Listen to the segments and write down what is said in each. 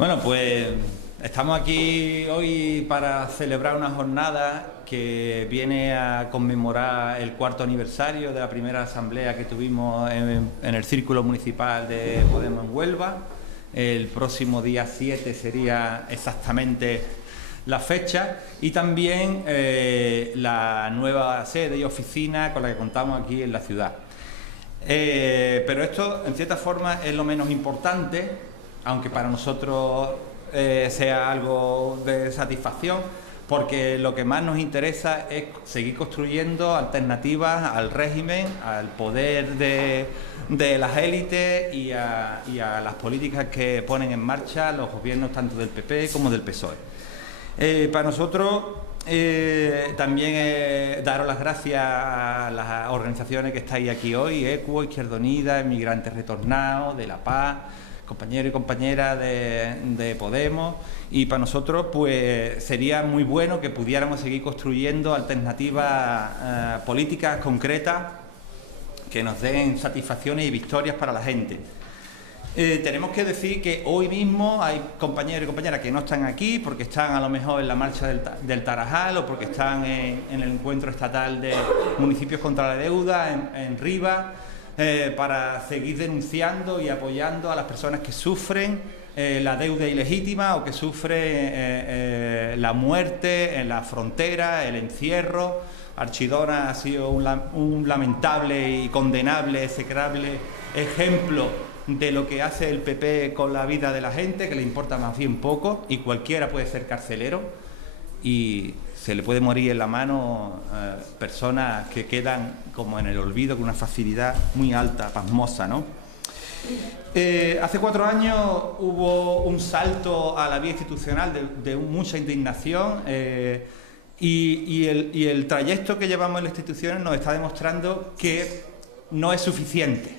Bueno, pues estamos aquí hoy para celebrar una jornada que viene a conmemorar el 4º aniversario de la primera asamblea que tuvimos en el Círculo Municipal de Podemos en Huelva. El próximo día 7 sería exactamente la fecha, y también la nueva sede y oficina con la que contamos aquí en la ciudad. Pero esto, en cierta forma, es lo menos importante, aunque para nosotros sea algo de satisfacción, porque lo que más nos interesa es seguir construyendo alternativas al régimen, al poder de las élites y a las políticas que ponen en marcha los gobiernos tanto del PP como del PSOE. Para nosotros también daros las gracias a las organizaciones que estáis aquí hoy, ECUO, Izquierda Unida, Emigrantes Retornados, de La Paz, compañeros y compañeras de Podemos, y para nosotros pues sería muy bueno que pudiéramos seguir construyendo alternativas políticas concretas que nos den satisfacciones y victorias para la gente. Tenemos que decir que hoy mismo hay compañeros y compañeras que no están aquí porque están a lo mejor en la marcha del Tarajal o porque están en el encuentro estatal de municipios contra la deuda en Rivas, para seguir denunciando y apoyando a las personas que sufren la deuda ilegítima o que sufren la muerte en la frontera, el encierro. Archidona ha sido un lamentable y condenable, execrable ejemplo de lo que hace el PP con la vida de la gente, que le importa más bien poco, y cualquiera puede ser carcelero y se le puede morir en la mano personas que quedan como en el olvido con una facilidad muy alta, pasmosa, ¿no? Hace 4 años hubo un salto a la vía institucional de mucha indignación, y el trayecto que llevamos en las instituciones nos está demostrando que no es suficiente,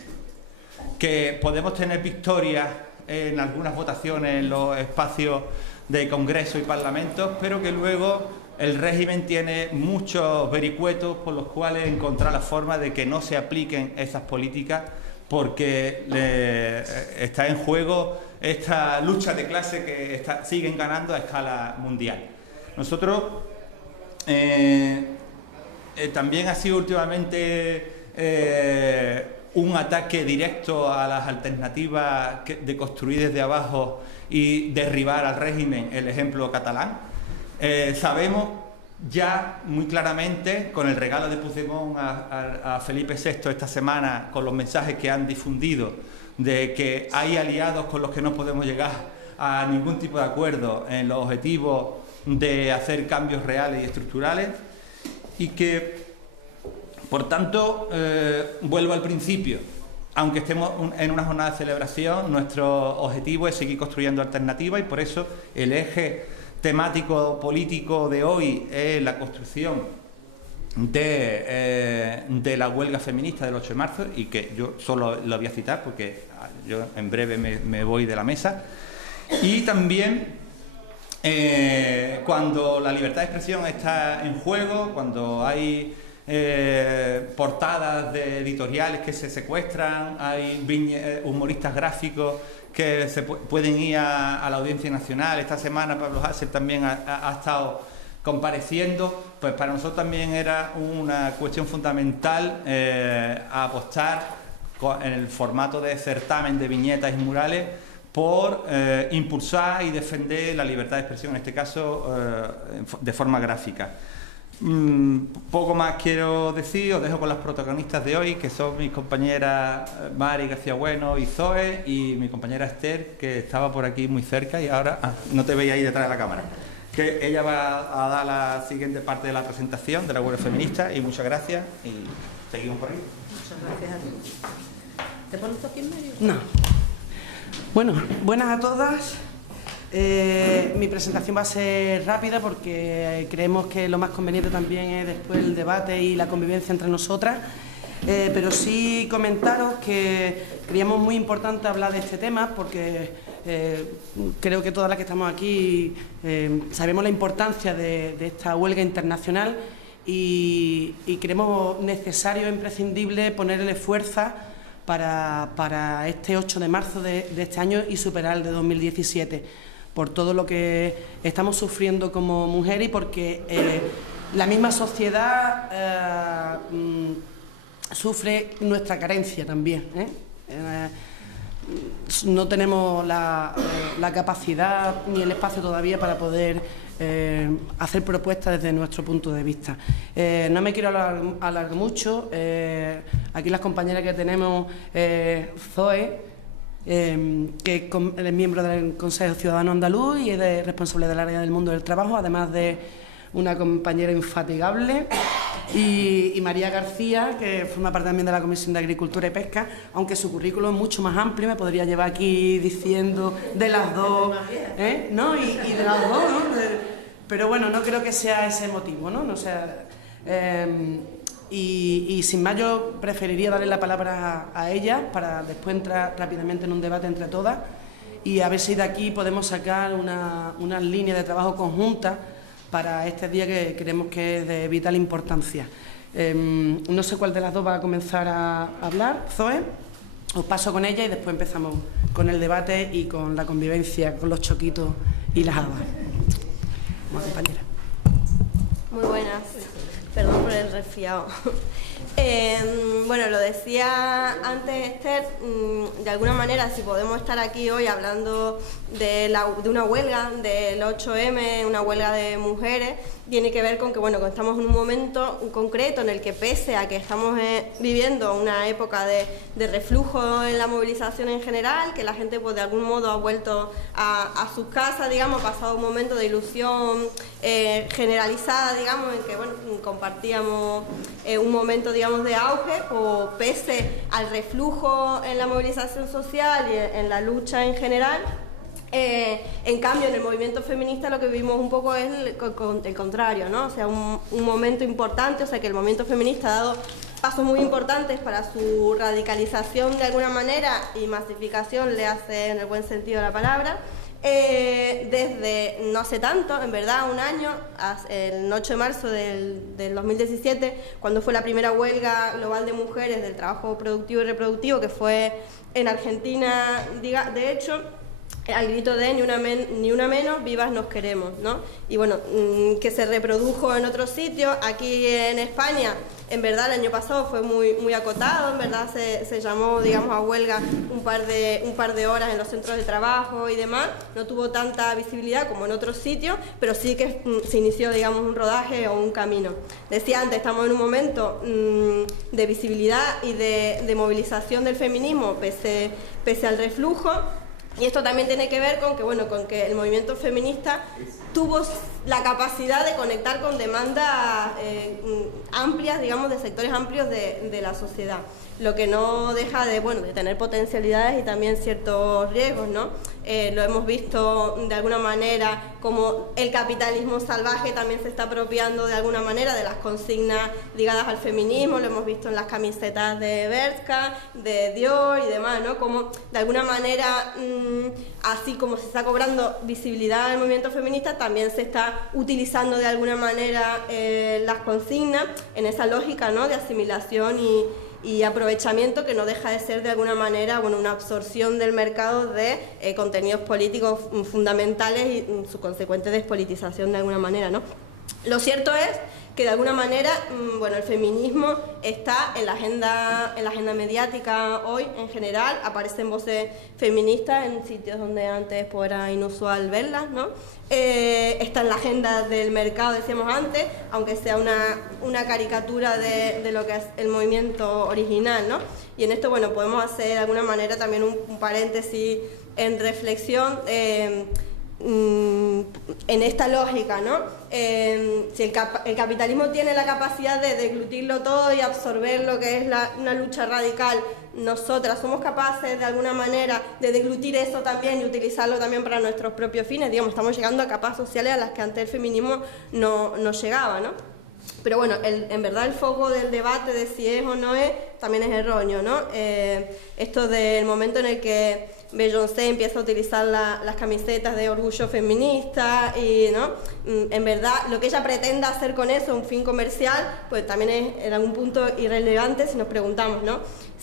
que podemos tener victorias en algunas votaciones en los espacios de Congreso y Parlamentos, pero que luego el régimen tiene muchos vericuetos por los cuales encontrar la forma de que no se apliquen esas políticas, porque está en juego esta lucha de clase que siguen ganando a escala mundial. Nosotros también ha sido últimamente un ataque directo a las alternativas de construir desde abajo y derribar al régimen, el ejemplo catalán. Sabemos ya muy claramente, con el regalo de Puigdemont a Felipe VI esta semana, con los mensajes que han difundido, de que hay aliados con los que no podemos llegar a ningún tipo de acuerdo en los objetivos de hacer cambios reales y estructurales, y que, por tanto, vuelvo al principio, aunque estemos en una jornada de celebración, nuestro objetivo es seguir construyendo alternativas, y por eso el eje temático político de hoy es la construcción de la huelga feminista del 8 de marzo, y que yo solo lo voy a citar porque yo en breve me voy de la mesa. Y también cuando la libertad de expresión está en juego, cuando hay portadas de editoriales que se secuestran, hay humoristas gráficos que se pueden ir a la Audiencia Nacional. Esta semana Pablo Hasél también ha estado compareciendo. Pues para nosotros también era una cuestión fundamental apostar en el formato de certamen de viñetas y murales por impulsar y defender la libertad de expresión, en este caso de forma gráfica. Poco más quiero decir, os dejo con las protagonistas de hoy, que son mis compañeras Mari García Bueno y Zoe, y mi compañera Esther, que estaba por aquí muy cerca y ahora no te veía ahí detrás de la cámara. Que ella va a dar la siguiente parte de la presentación de la huelga feminista, y muchas gracias y seguimos por ahí. Muchas gracias a ti. ¿Te pones tú aquí en medio? No. Bueno, buenas a todas. Mi presentación va a ser rápida porque creemos que lo más conveniente también es después el debate y la convivencia entre nosotras, pero sí comentaros que creíamos muy importante hablar de este tema porque creo que todas las que estamos aquí sabemos la importancia de esta huelga internacional, y creemos necesario e imprescindible ponerle fuerza para este 8 de marzo de este año y superar el de 2017. por todo lo que estamos sufriendo como mujeres y porque la misma sociedad sufre nuestra carencia también, no tenemos la capacidad ni el espacio todavía para poder hacer propuestas desde nuestro punto de vista. No me quiero alargar mucho. Aquí las compañeras que tenemos, Zoe, que es miembro del Consejo Ciudadano Andaluz y es responsable del área del mundo del trabajo, además de una compañera infatigable, y María García, que forma parte también de la Comisión de Agricultura y Pesca, aunque su currículum es mucho más amplio, me podría llevar aquí diciendo de las dos, ¿no? Y de las dos, ¿no? Pero bueno, no creo que sea ese motivo, ¿no? No sea, y sin más, yo preferiría darle la palabra a ella para después entrar rápidamente en un debate entre todas y a ver si de aquí podemos sacar una línea de trabajo conjunta para este día que creemos que es de vital importancia. No sé cuál de las dos va a comenzar a hablar. Zoe, os paso con ella y después empezamos con el debate y con la convivencia, con los choquitos y las habas. Como compañera. Muy buenas. Perdón por el resfriado. Bueno, lo decía antes Esther, de alguna manera, si podemos estar aquí hoy hablando de una huelga del 8M, una huelga de mujeres, tiene que ver con que, bueno, que estamos en un momento concreto en el que, pese a que estamos viviendo una época de reflujo en la movilización en general, que la gente pues de algún modo ha vuelto a sus casas, digamos, ha pasado un momento de ilusión generalizada, digamos, en que, bueno, compartíamos un momento, digamos, de auge, o pese al reflujo en la movilización social y en la lucha en general. En cambio, en el movimiento feminista lo que vivimos un poco es el contrario, ¿no? O sea, un momento importante, o sea, que el movimiento feminista ha dado pasos muy importantes para su radicalización de alguna manera y masificación, le hace en el buen sentido de la palabra. Desde no hace tanto, en verdad un año, el 8 de marzo del 2017, cuando fue la primera huelga global de mujeres del trabajo productivo y reproductivo, que fue en Argentina, de hecho, al grito de ni una menos, vivas nos queremos, ¿no? Y bueno, que se reprodujo en otros sitios. Aquí en España, en verdad el año pasado fue muy acotado, en verdad se llamó, digamos, a huelga un par de horas en los centros de trabajo y demás. No tuvo tanta visibilidad como en otros sitios, pero sí que se inició, digamos, un rodaje o un camino. Decía antes, estamos en un momento de visibilidad y de movilización del feminismo pese al reflujo. Y esto también tiene que ver con que, bueno, con que el movimiento feminista tuvo la capacidad de conectar con demandas amplias, digamos, de sectores amplios de la sociedad, lo que no deja de tener potencialidades y también ciertos riesgos, ¿no? Lo hemos visto de alguna manera como el capitalismo salvaje también se está apropiando de alguna manera de las consignas ligadas al feminismo, lo hemos visto en las camisetas de Bershka, de Dior y demás, ¿no? Como de alguna manera, así como se está cobrando visibilidad al movimiento feminista, también se está utilizando de alguna manera las consignas en esa lógica, ¿no?, de asimilación y aprovechamiento, que no deja de ser de alguna manera una absorción del mercado de contenidos políticos fundamentales y su consecuente despolitización de alguna manera, ¿no? Lo cierto es que de alguna manera, el feminismo está en la agenda mediática hoy en general, aparecen voces feministas en sitios donde antes era inusual verlas, ¿no? Está en la agenda del mercado, decíamos antes, aunque sea una caricatura de lo que es el movimiento original, ¿no? Y en esto, podemos hacer de alguna manera también un paréntesis en reflexión en esta lógica, ¿no? Si el capitalismo tiene la capacidad de deglutirlo todo y absorber lo que es una lucha radical, nosotras somos capaces de alguna manera de deglutir eso también y utilizarlo también para nuestros propios fines. Digamos, estamos llegando a capas sociales a las que antes el feminismo no llegaba, ¿no? Pero en verdad el foco del debate de si es o no es también es erróneo, ¿no? Esto del momento en el que Beyoncé empieza a utilizar las camisetas de orgullo feminista y, ¿no? En verdad, lo que ella pretenda hacer con eso, un fin comercial, pues también es en algún punto irrelevante si nos preguntamos, ¿no?,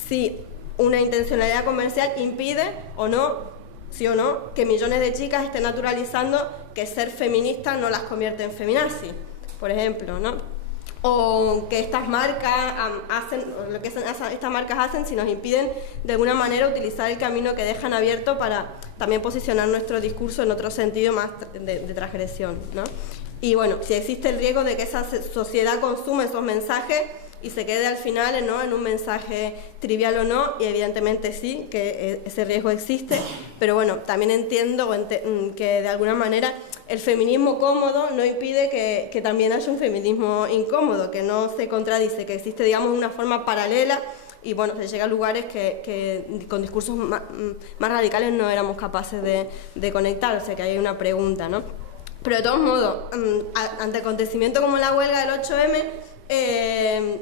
si una intencionalidad comercial impide o no ¿sí o no?, que millones de chicas estén naturalizando que ser feminista no las convierte en feminazi, por ejemplo, ¿no? O que estas marcas hacen, lo que estas marcas hacen, si nos impiden de alguna manera utilizar el camino que dejan abierto para también posicionar nuestro discurso en otro sentido más de transgresión, ¿no? Y bueno, si existe el riesgo de que esa sociedad consuma esos mensajes y se quede al final, ¿no?, en un mensaje trivial o no, y evidentemente sí, que ese riesgo existe, pero bueno, también entiendo que de alguna manera el feminismo cómodo no impide que también haya un feminismo incómodo, que no se contradice, que existe, digamos, una forma paralela, y bueno, se llega a lugares que con discursos más radicales no éramos capaces de conectar, o sea que hay una pregunta, ¿no? Pero de todos modos, ante acontecimientos como la huelga del 8M,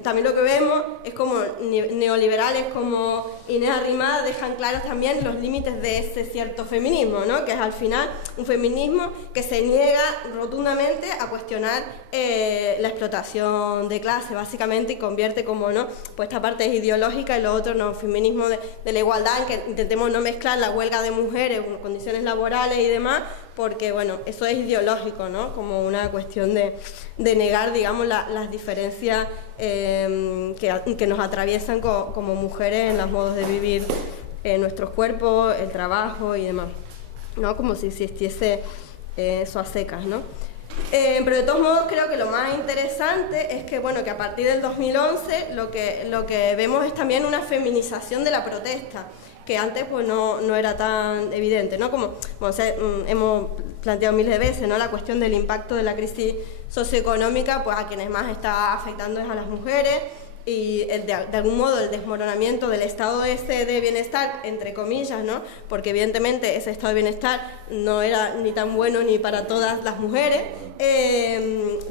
también lo que vemos es como neoliberales como Inés Arrimadas dejan claros también los límites de ese cierto feminismo, ¿no?, que es al final un feminismo que se niega rotundamente a cuestionar la explotación de clase, básicamente, y convierte, como no, pues esta parte es ideológica y lo otro no, feminismo de la igualdad, en que intentemos no mezclar la huelga de mujeres con condiciones laborales y demás, porque bueno, eso es ideológico, ¿no?, como una cuestión de negar, digamos, las diferencias que nos atraviesan como mujeres en los modos de vivir nuestros cuerpos, el trabajo y demás, ¿no?, como si existiese eso a secas, ¿no? Pero de todos modos creo que lo más interesante es que, bueno, que a partir del 2011 lo que vemos es también una feminización de la protesta, que antes pues no era tan evidente, ¿no? Como hemos planteado miles de veces, ¿no?, la cuestión del impacto de la crisis socioeconómica, pues a quienes más está afectando es a las mujeres, y de algún modo el desmoronamiento del estado ese de bienestar, entre comillas, ¿no?, porque evidentemente ese estado de bienestar no era ni tan bueno ni para todas las mujeres,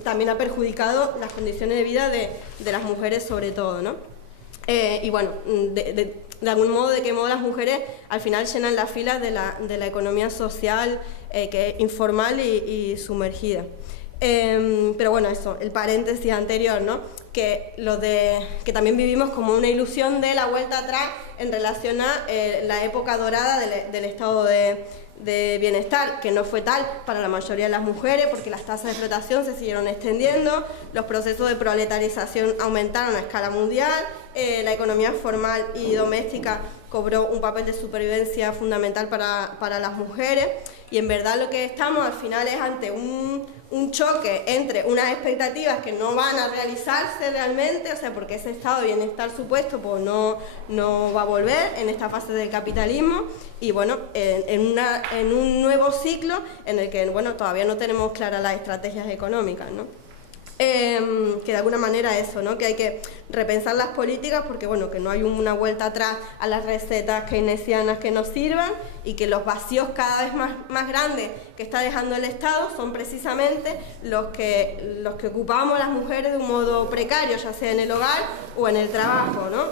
también ha perjudicado las condiciones de vida de las mujeres sobre todo, ¿no? Y bueno, de algún modo, de qué modo las mujeres al final llenan las filas de la economía social, que es informal y sumergida. Pero bueno, eso, el paréntesis anterior, ¿no?, que también vivimos como una ilusión de la vuelta atrás en relación a la época dorada del estado de bienestar, que no fue tal para la mayoría de las mujeres, porque las tasas de explotación se siguieron extendiendo, los procesos de proletarización aumentaron a escala mundial, la economía formal y doméstica cobró un papel de supervivencia fundamental para las mujeres, y en verdad lo que estamos al final es ante un choque entre unas expectativas que no van a realizarse realmente, o sea, porque ese estado de bienestar supuesto pues no va a volver en esta fase del capitalismo, y bueno, en un nuevo ciclo en el que, bueno, todavía no tenemos claras las estrategias económicas, ¿no? Que de alguna manera eso, ¿no?, que hay que repensar las políticas, porque bueno, que no hay una vuelta atrás a las recetas keynesianas que nos sirvan, y que los vacíos cada vez más grandes que está dejando el Estado son precisamente los que ocupamos las mujeres de un modo precario, ya sea en el hogar o en el trabajo, ¿no?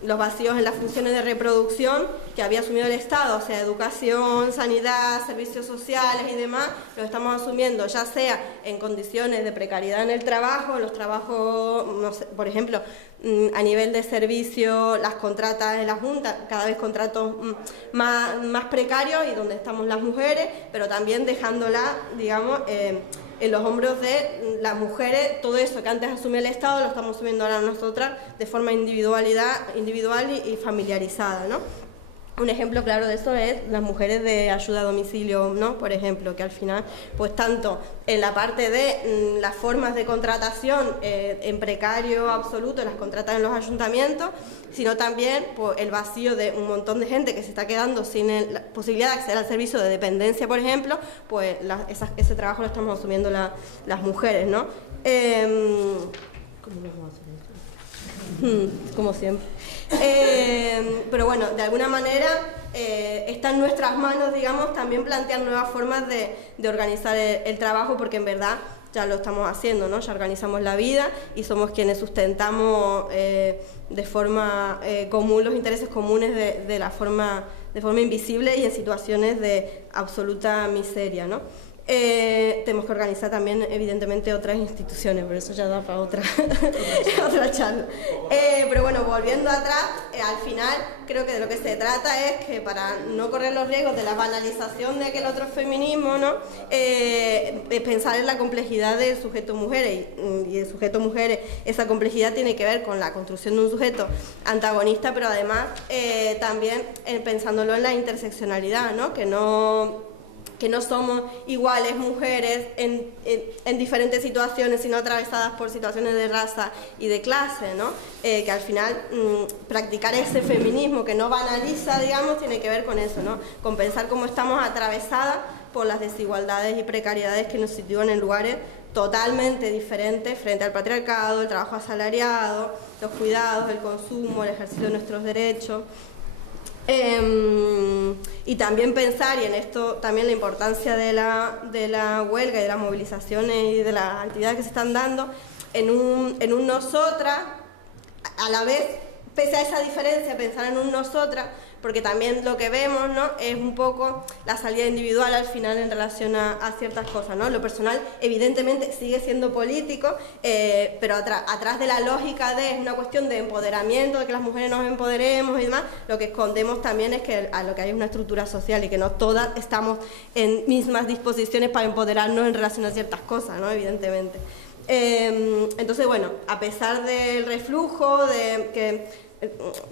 Los vacíos en las funciones de reproducción que había asumido el Estado, o sea, educación, sanidad, servicios sociales y demás, los estamos asumiendo ya sea en condiciones de precariedad en el trabajo, en los trabajos, no sé, por ejemplo, a nivel de servicio, las contratas en la Junta, cada vez contratos más precarios y donde estamos las mujeres, pero también dejándola, digamos, en los hombros de las mujeres, todo eso que antes asumía el Estado lo estamos asumiendo ahora nosotras de forma individual y familiarizada, ¿no? Un ejemplo claro de eso es las mujeres de ayuda a domicilio, ¿no?, por ejemplo, que al final, pues tanto en la parte de las formas de contratación en precario absoluto, las contratan en los ayuntamientos, sino también pues, el vacío de un montón de gente que se está quedando sin la posibilidad de acceder al servicio de dependencia, por ejemplo, pues ese trabajo lo estamos asumiendo las mujeres, ¿no? ¿Cómo lo vamos a hacer? Como siempre. Pero bueno, de alguna manera está en nuestras manos, digamos, también plantear nuevas formas de organizar el trabajo, porque en verdad ya lo estamos haciendo, ¿no? Ya organizamos la vida y somos quienes sustentamos de forma común los intereses comunes de forma invisible y en situaciones de absoluta miseria, ¿no? Tenemos que organizar también, evidentemente, otras instituciones, pero eso ya da para otra, otra charla. Pero bueno, volviendo atrás, al final creo que de lo que se trata es que para no correr los riesgos de la banalización de aquel otro feminismo, ¿no? Pensar en la complejidad del sujeto mujeres y el sujeto mujeres. Esa complejidad tiene que ver con la construcción de un sujeto antagonista, pero además también pensándolo en la interseccionalidad, ¿no? Que no somos iguales mujeres en diferentes situaciones, sino atravesadas por situaciones de raza y de clase, ¿no? Que al final practicar ese feminismo que no banaliza, digamos, tiene que ver con eso, ¿no? Con pensar cómo estamos atravesadas por las desigualdades y precariedades que nos sitúan en lugares totalmente diferentes frente al patriarcado, el trabajo asalariado, los cuidados, el consumo, el ejercicio de nuestros derechos. Y también pensar, y en esto también la importancia de la huelga y de las movilizaciones y de las actividades que se están dando, en un nosotras, a la vez, pese a esa diferencia, pensar en un nosotras, porque también lo que vemos, ¿no? Es un poco la salida individual al final en relación a ciertas cosas, ¿no? Lo personal evidentemente sigue siendo político, pero atrás de la lógica es una cuestión de empoderamiento, de que las mujeres nos empoderemos y demás, lo que escondemos también es que a lo que hay es una estructura social y que no todas estamos en mismas disposiciones para empoderarnos en relación a ciertas cosas, ¿no? Evidentemente. Entonces, bueno, a pesar del reflujo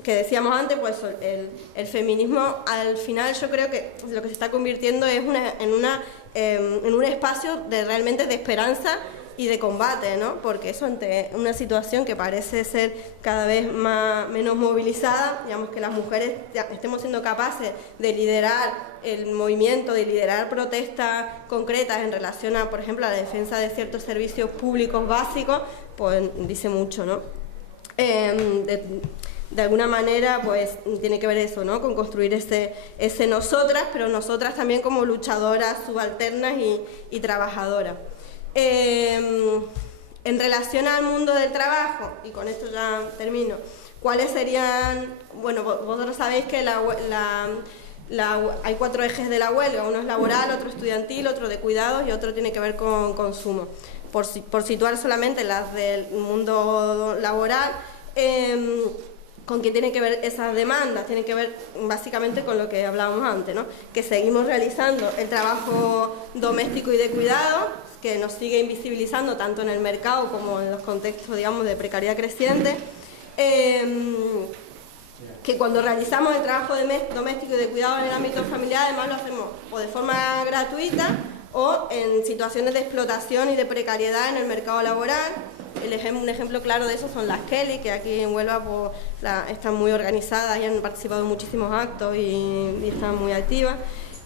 que decíamos antes, pues el feminismo al final yo creo que lo que se está convirtiendo es en un espacio realmente de esperanza y de combate, ¿no? Porque eso ante una situación que parece ser cada vez menos movilizada, digamos que las mujeres estemos siendo capaces de liderar el movimiento, de liderar protestas concretas en relación a, por ejemplo, a la defensa de ciertos servicios públicos básicos, pues dice mucho, ¿no? De alguna manera, pues tiene que ver eso, ¿no? Con construir ese nosotras, pero nosotras también como luchadoras subalternas y trabajadoras. En relación al mundo del trabajo, y con esto ya termino, ¿cuáles serían? Bueno, vosotros sabéis que hay 4 ejes de la huelga: uno es laboral, otro estudiantil, otro de cuidados y otro tiene que ver con consumo. Por situar solamente las del mundo laboral, ¿con qué tiene que ver esas demandas? Tiene que ver básicamente con lo que hablábamos antes, ¿no? Que seguimos realizando el trabajo doméstico y de cuidado, que nos sigue invisibilizando tanto en el mercado como en los contextos, digamos, de precariedad creciente. Que cuando realizamos el trabajo doméstico y de cuidado en el ámbito familiar, además lo hacemos o de forma gratuita o en situaciones de explotación y de precariedad en el mercado laboral. Un ejemplo claro de eso son las Kelly, que aquí en Huelva pues, están muy organizadas y han participado en muchísimos actos y están muy activas.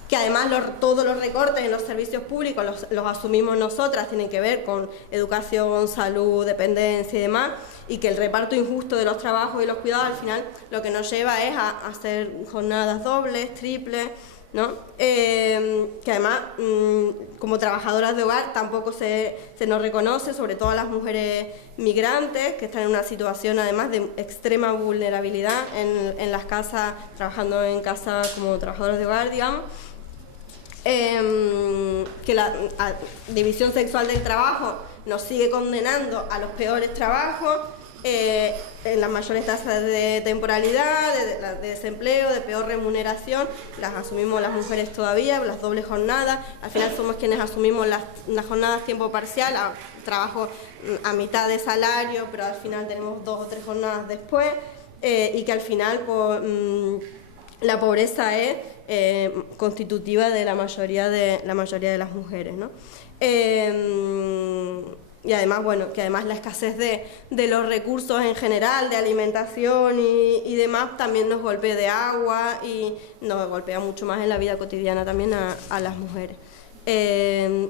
Que además todos los recortes en los servicios públicos los asumimos nosotras, tienen que ver con educación, salud, dependencia y demás, y que el reparto injusto de los trabajos y los cuidados al final lo que nos lleva es a hacer jornadas dobles, triples, ¿no? Que además como trabajadoras de hogar tampoco se nos reconoce, sobre todo a las mujeres migrantes que están en una situación además de extrema vulnerabilidad en las casas, trabajando en casa como trabajadoras de hogar, digamos. Que la división sexual del trabajo nos sigue condenando a los peores trabajos, en las mayores tasas de temporalidad, de desempleo, de peor remuneración, las asumimos las mujeres todavía, las dobles jornadas. Al final somos quienes asumimos las jornadas tiempo parcial, trabajo a mitad de salario, pero al final tenemos 2 o 3 jornadas después, y que al final pues, la pobreza es constitutiva de la mayoría de las mujeres, ¿no? Y además, bueno, que además la escasez de los recursos en general, de alimentación y demás, también nos golpea de agua y nos golpea mucho más en la vida cotidiana también a las mujeres.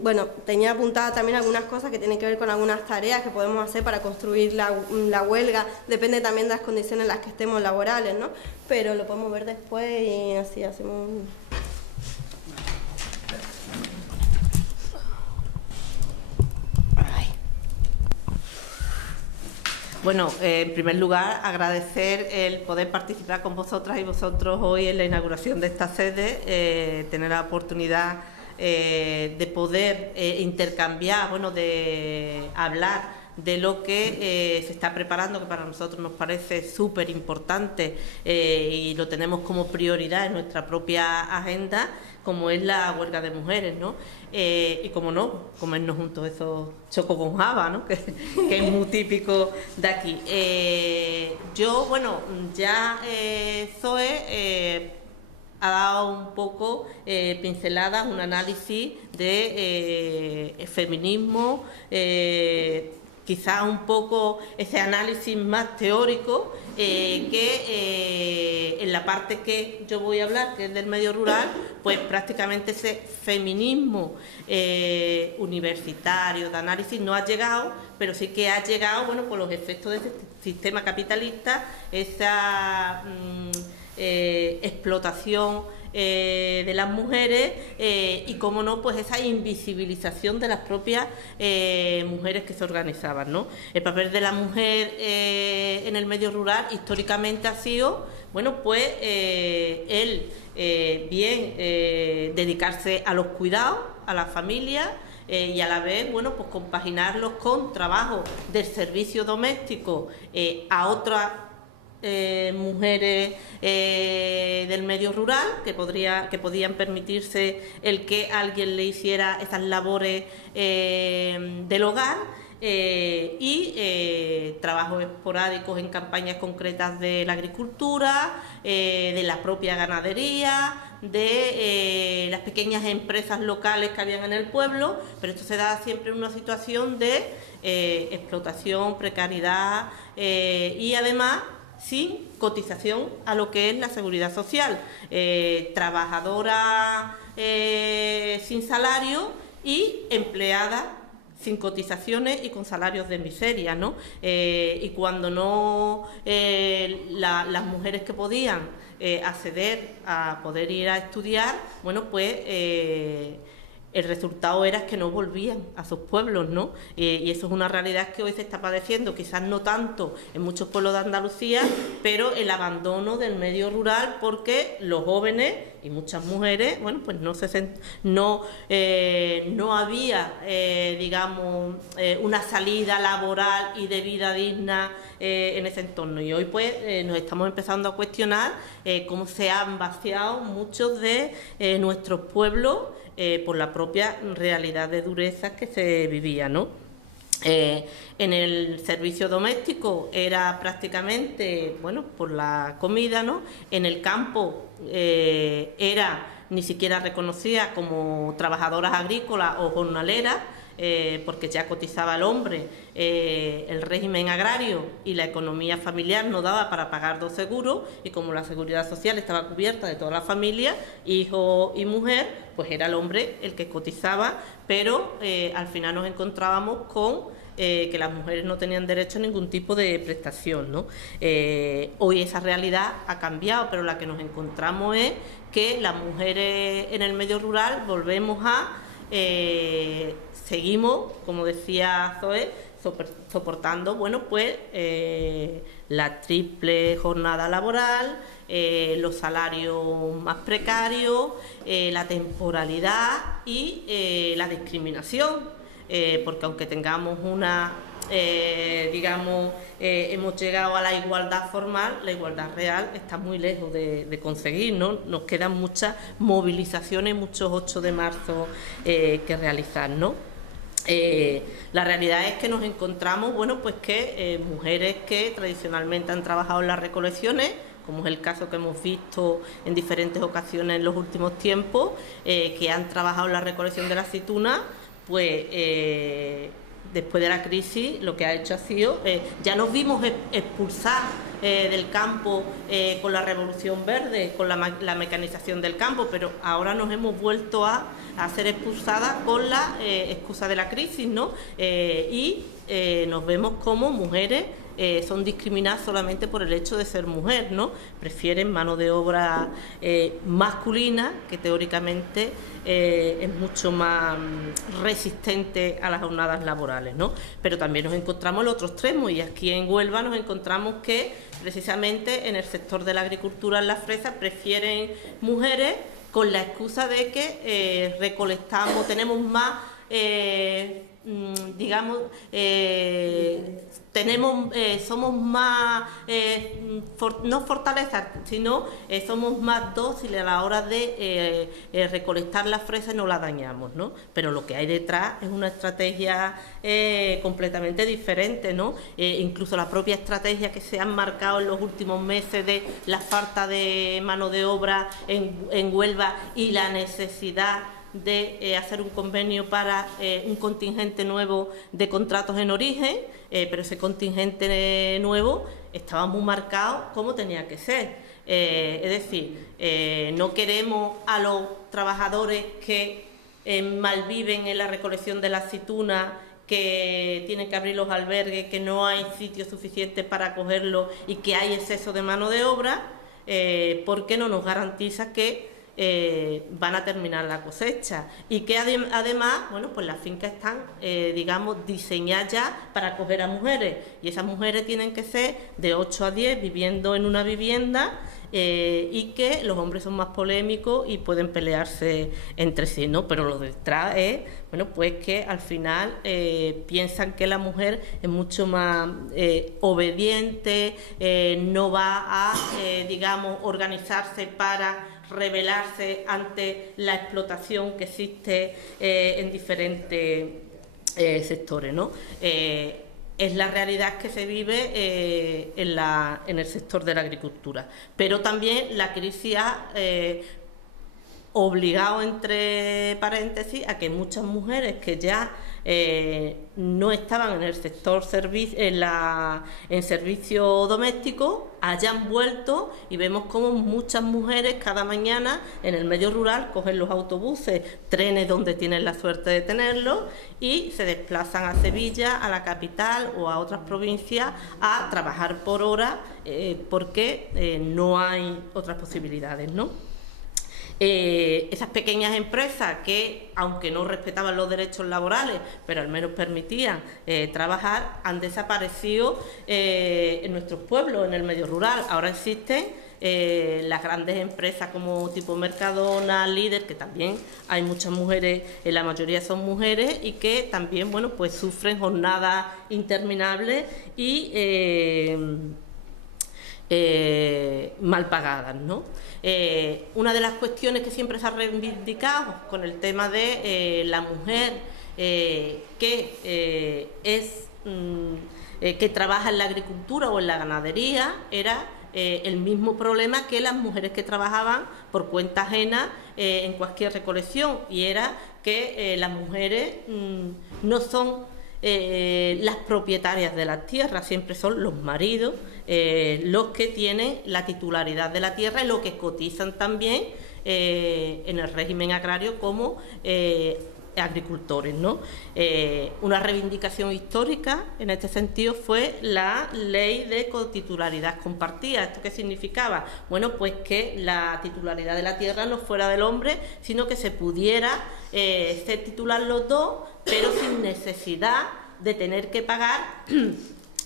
Bueno, tenía apuntadas también algunas cosas que tienen que ver con algunas tareas que podemos hacer para construir la huelga, depende también de las condiciones en las que estemos laborales, ¿no? Pero lo podemos ver después y así hacemos... Bueno, en primer lugar, agradecer el poder participar con vosotras y vosotros hoy en la inauguración de esta sede, tener la oportunidad de poder intercambiar, bueno, de hablar de lo que se está preparando, que para nosotros nos parece súper importante y lo tenemos como prioridad en nuestra propia agenda, como es la huelga de mujeres, ¿no? Y como no, comernos juntos esos chocos con java, ¿no? que es muy típico de aquí. Yo, bueno, ya Zoe ha dado un poco pinceladas, un análisis de feminismo, quizás un poco ese análisis más teórico que en la parte que yo voy a hablar, que es del medio rural, pues prácticamente ese feminismo universitario de análisis no ha llegado, pero sí que ha llegado, bueno, por los efectos de este sistema capitalista, esa explotación de las mujeres y, como no, pues esa invisibilización de las propias mujeres que se organizaban, ¿no? El papel de la mujer en el medio rural históricamente ha sido, bueno, pues dedicarse a los cuidados, a la familia, y a la vez, bueno, pues compaginarlos con trabajo del servicio doméstico a otras mujeres del medio rural que podían permitirse el que alguien le hiciera esas labores del hogar, y trabajos esporádicos en campañas concretas de la agricultura, de la propia ganadería, de las pequeñas empresas locales que habían en el pueblo, pero esto se da siempre en una situación de explotación, precariedad y además sin cotización a lo que es la seguridad social, trabajadora sin salario y empleada sin cotizaciones y con salarios de miseria, ¿no? Y cuando no las mujeres que podían acceder a poder ir a estudiar, bueno, pues el resultado era que no volvían a sus pueblos, ¿no? Y eso es una realidad que hoy se está padeciendo, quizás no tanto en muchos pueblos de Andalucía, pero el abandono del medio rural, porque los jóvenes y muchas mujeres, bueno, pues no había, digamos, una salida laboral y de vida digna en ese entorno. Y hoy, pues, nos estamos empezando a cuestionar cómo se han vaciado muchos de nuestros pueblos por la propia realidad de dureza que se vivía, ¿no? En el servicio doméstico era prácticamente, bueno, por la comida, ¿no? En el campo ni siquiera reconocida como trabajadoras agrícolas o jornaleras, porque ya cotizaba el hombre, el régimen agrario y la economía familiar no daba para pagar dos seguros, y como la seguridad social estaba cubierta de toda la familia, hijo y mujer, pues era el hombre el que cotizaba, pero al final nos encontrábamos con que las mujeres no tenían derecho a ningún tipo de prestación, ¿no? Hoy esa realidad ha cambiado, pero la que nos encontramos es que las mujeres en el medio rural volvemos a seguimos, como decía Zoe, soportando, bueno, pues la triple jornada laboral, los salarios más precarios, la temporalidad y la discriminación, porque aunque tengamos una, hemos llegado a la igualdad formal, la igualdad real está muy lejos de conseguir, ¿no? Nos quedan muchas movilizaciones, muchos 8 de marzo que realizar, ¿no? La realidad es que nos encontramos, bueno, pues que mujeres que tradicionalmente han trabajado en las recolecciones, como es el caso que hemos visto en diferentes ocasiones en los últimos tiempos, que han trabajado en la recolección de la aceituna, pues después de la crisis lo que ha hecho ha sido, ya nos vimos expulsar del campo con la Revolución Verde, con la mecanización del campo, pero ahora nos hemos vuelto a ser expulsadas con la excusa de la crisis, ¿no? Y nos vemos como mujeres son discriminadas solamente por el hecho de ser mujer, ¿no? Prefieren mano de obra masculina, que teóricamente es mucho más resistente a las jornadas laborales, ¿no? Pero también nos encontramos el otro extremo, y aquí en Huelva nos encontramos que precisamente en el sector de la agricultura, en las fresas, prefieren mujeres con la excusa de que recolectamos, tenemos más, digamos, somos más, no fortalezas, sino somos más dóciles a la hora de recolectar la fresa y no la dañamos, ¿no? Pero lo que hay detrás es una estrategia completamente diferente, ¿no? Incluso la propia estrategia que se han marcado en los últimos meses de la falta de mano de obra en Huelva y la necesidad de hacer un convenio para un contingente nuevo de contratos en origen, pero ese contingente nuevo estaba muy marcado como tenía que ser. Es decir, no queremos a los trabajadores que malviven en la recolección de la aceituna, que tienen que abrir los albergues, que no hay sitios suficientes para acogerlos y que hay exceso de mano de obra, ¿por qué no nos garantiza que van a terminar la cosecha? Y que además, bueno, pues las fincas están, digamos, diseñadas ya para acoger a mujeres, y esas mujeres tienen que ser de 8 a 10 viviendo en una vivienda, y que los hombres son más polémicos y pueden pelearse entre sí, ¿no? Pero lo detrás es, bueno, pues que al final piensan que la mujer es mucho más obediente, no va a, digamos, organizarse para rebelarse ante la explotación que existe en diferentes sectores, ¿no? Es la realidad que se vive en el sector de la agricultura. Pero también la crisis ha obligado, entre paréntesis, a que muchas mujeres que ya no estaban en el sector en servicio doméstico hayan vuelto, y vemos como muchas mujeres cada mañana en el medio rural cogen los autobuses, trenes donde tienen la suerte de tenerlos, y se desplazan a Sevilla, a la capital o a otras provincias a trabajar por hora, porque no hay otras posibilidades, ¿no? Esas pequeñas empresas que, aunque no respetaban los derechos laborales, pero al menos permitían trabajar, han desaparecido en nuestros pueblos, en el medio rural. Ahora existen las grandes empresas como tipo Mercadona, Líder, que también hay muchas mujeres, la mayoría son mujeres, y que también, bueno, pues sufren jornadas interminables y mal pagadas, ¿no? Una de las cuestiones que siempre se ha reivindicado con el tema de la mujer que trabaja en la agricultura o en la ganadería era el mismo problema que las mujeres que trabajaban por cuenta ajena en cualquier recolección, y era que las mujeres no son las propietarias de las tierras, siempre son los maridos los que tienen la titularidad de la tierra y los que cotizan también en el régimen agrario como agricultores, ¿no? Una reivindicación histórica en este sentido fue la ley de cotitularidad compartida. ¿Esto qué significaba? Bueno, pues que la titularidad de la tierra no fuera del hombre, sino que se pudiera ser titular los dos, pero sin necesidad de tener que pagar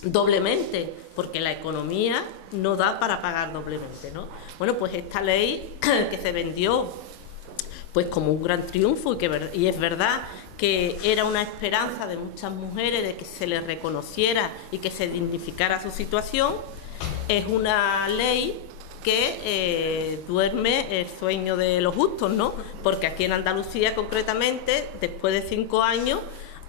doblemente, porque la economía no da para pagar doblemente, ¿no? Bueno, pues esta ley que se vendió pues como un gran triunfo, y es verdad que era una esperanza de muchas mujeres de que se les reconociera y que se dignificara su situación, es una ley que duerme el sueño de los justos, ¿no? Porque aquí en Andalucía, concretamente, después de 5 años,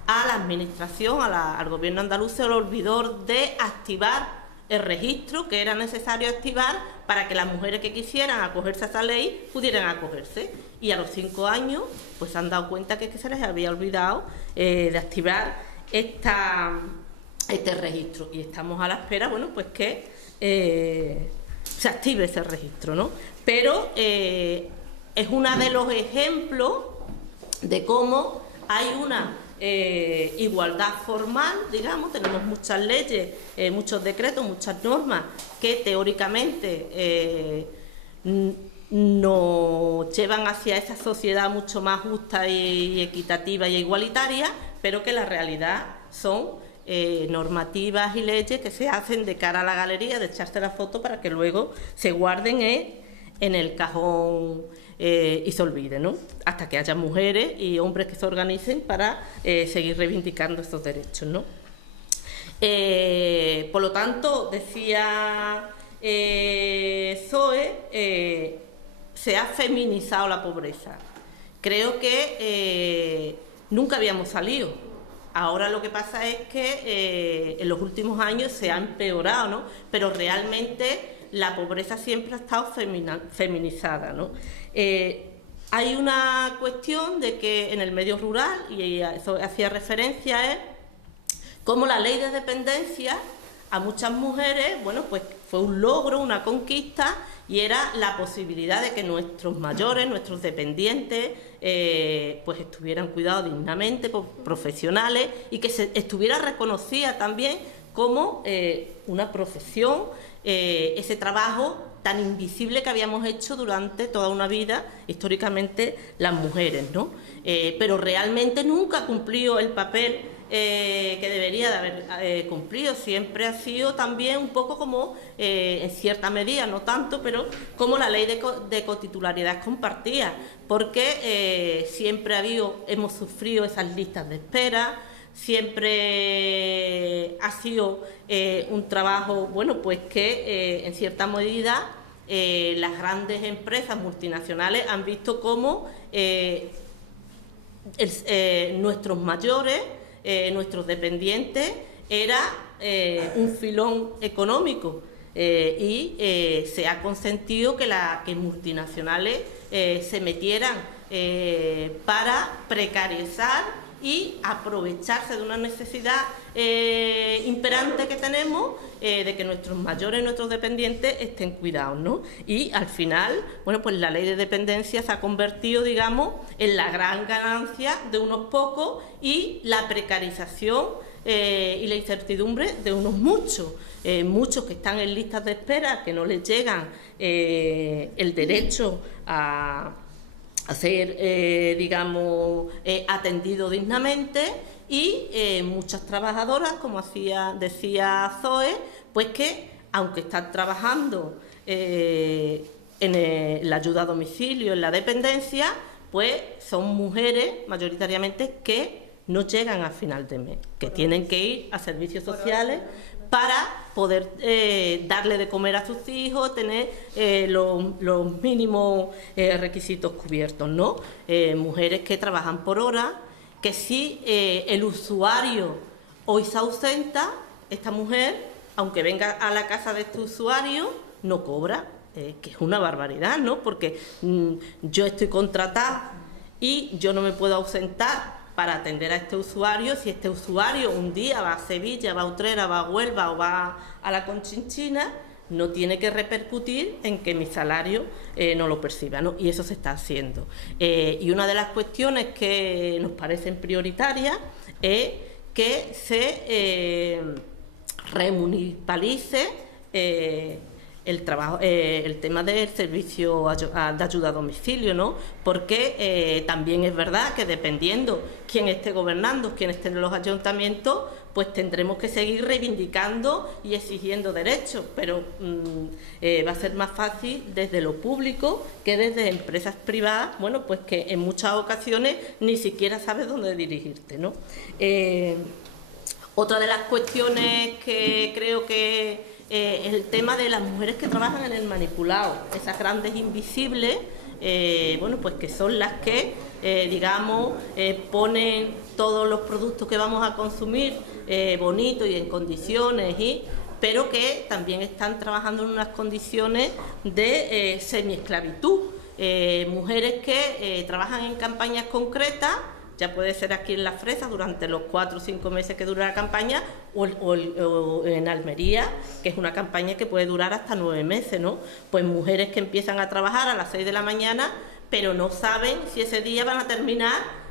a la administración, al gobierno andaluz, se le olvidó de activar el registro que era necesario activar para que las mujeres que quisieran acogerse a esa ley pudieran acogerse. Y a los 5 años, pues se han dado cuenta que se les había olvidado de activar este registro. Y estamos a la espera, bueno, pues que se active ese registro, ¿no? Pero es uno de los ejemplos de cómo hay una igualdad formal, digamos. Tenemos muchas leyes, muchos decretos, muchas normas que teóricamente nos llevan hacia esa sociedad mucho más justa y equitativa y igualitaria, pero que la realidad son normativas y leyes que se hacen de cara a la galería, de echarse la foto para que luego se guarden en el cajón y se olvide, ¿no? Hasta que haya mujeres y hombres que se organicen para seguir reivindicando estos derechos, ¿no? Por lo tanto, decía Zoe, se ha feminizado la pobreza. Creo que nunca habíamos salido. Ahora lo que pasa es que en los últimos años se ha empeorado, ¿no? Pero realmente la pobreza siempre ha estado feminizada, ¿no? Hay una cuestión de que en el medio rural, y a eso hacía referencia, es cómo la ley de dependencia a muchas mujeres, bueno, pues fue un logro, una conquista, y era la posibilidad de que nuestros mayores, nuestros dependientes, pues estuvieran cuidados dignamente por profesionales y que se estuviera reconocida también como una profesión, ese trabajo tan invisible que habíamos hecho durante toda una vida, históricamente, las mujeres, ¿no? Pero realmente nunca ha cumplido el papel que debería de haber cumplido. Siempre ha sido también un poco como, en cierta medida, no tanto, pero como la ley de cotitularidad compartida, porque siempre hemos sufrido esas listas de espera. Siempre ha sido un trabajo, bueno, pues que en cierta medida las grandes empresas multinacionales han visto cómo nuestros mayores, nuestros dependientes, era un filón económico y se ha consentido que multinacionales se metieran para precarizar y aprovecharse de una necesidad imperante que tenemos de que nuestros mayores, nuestros dependientes estén cuidados, ¿no? Y al final, bueno, pues la ley de dependencia se ha convertido, digamos, en la gran ganancia de unos pocos y la precarización y la incertidumbre de unos muchos. Muchos que están en listas de espera, que no les llegan el derecho a ser, digamos, atendido dignamente, y muchas trabajadoras, como decía Zoe, pues que aunque están trabajando en la ayuda a domicilio, en la dependencia, pues son mujeres mayoritariamente que no llegan a final de mes, que tienen que ir a servicios sociales para poder darle de comer a sus hijos, tener los mínimos requisitos cubiertos, ¿no? Mujeres que trabajan por hora, que si el usuario hoy se ausenta, esta mujer, aunque venga a la casa de este usuario, no cobra, que es una barbaridad, ¿no? Porque yo estoy contratada y yo no me puedo ausentar para atender a este usuario. Si este usuario un día va a Sevilla, va a Utrera, va a Huelva o va a la Conchinchina, no tiene que repercutir en que mi salario no lo perciba, ¿no? Y eso se está haciendo. Y una de las cuestiones que nos parecen prioritarias es que se remunicipalice el trabajo, el tema del servicio de ayuda a domicilio, ¿no? Porque también es verdad que dependiendo quién esté gobernando, quién esté en los ayuntamientos, pues tendremos que seguir reivindicando y exigiendo derechos, pero va a ser más fácil desde lo público que desde empresas privadas, bueno, pues que en muchas ocasiones ni siquiera sabes dónde dirigirte, ¿no? Otra de las cuestiones que creo que es el tema de las mujeres que trabajan en el manipulado, esas grandes invisibles, bueno, pues que son las que, digamos, ponen todos los productos que vamos a consumir bonitos y en condiciones, pero que también están trabajando en unas condiciones de semiesclavitud. Mujeres que trabajan en campañas concretas, ya puede ser aquí en Las Fresas durante los 4 o 5 meses que dura la campaña, o en Almería, que es una campaña que puede durar hasta 9 meses, ¿no? Pues mujeres que empiezan a trabajar a las 6 de la mañana, pero no saben si ese día van a terminar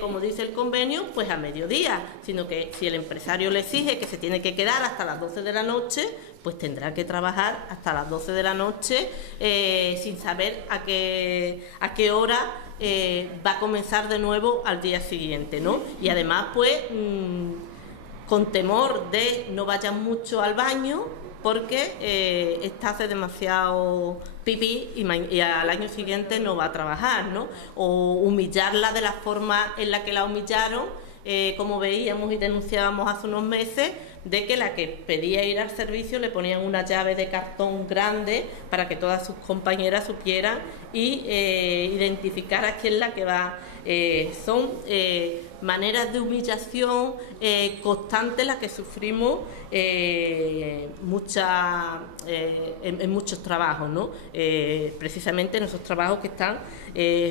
como dice el convenio, pues a mediodía, sino que si el empresario le exige que se tiene que quedar hasta las 12 de la noche, pues tendrá que trabajar hasta las 12 de la noche sin saber a qué hora va a comenzar de nuevo al día siguiente, ¿no? Y además, pues, con temor de no vayan mucho al baño, porque esta hace demasiado pipí y al año siguiente no va a trabajar, ¿no? O humillarla de la forma en la que la humillaron, como veíamos y denunciábamos hace unos meses, de que la que pedía ir al servicio le ponían una llave de cartón grande para que todas sus compañeras supieran y identificar a quién es la que va. Son maneras de humillación constantes las que sufrimos en muchos trabajos, ¿no? Precisamente en esos trabajos que están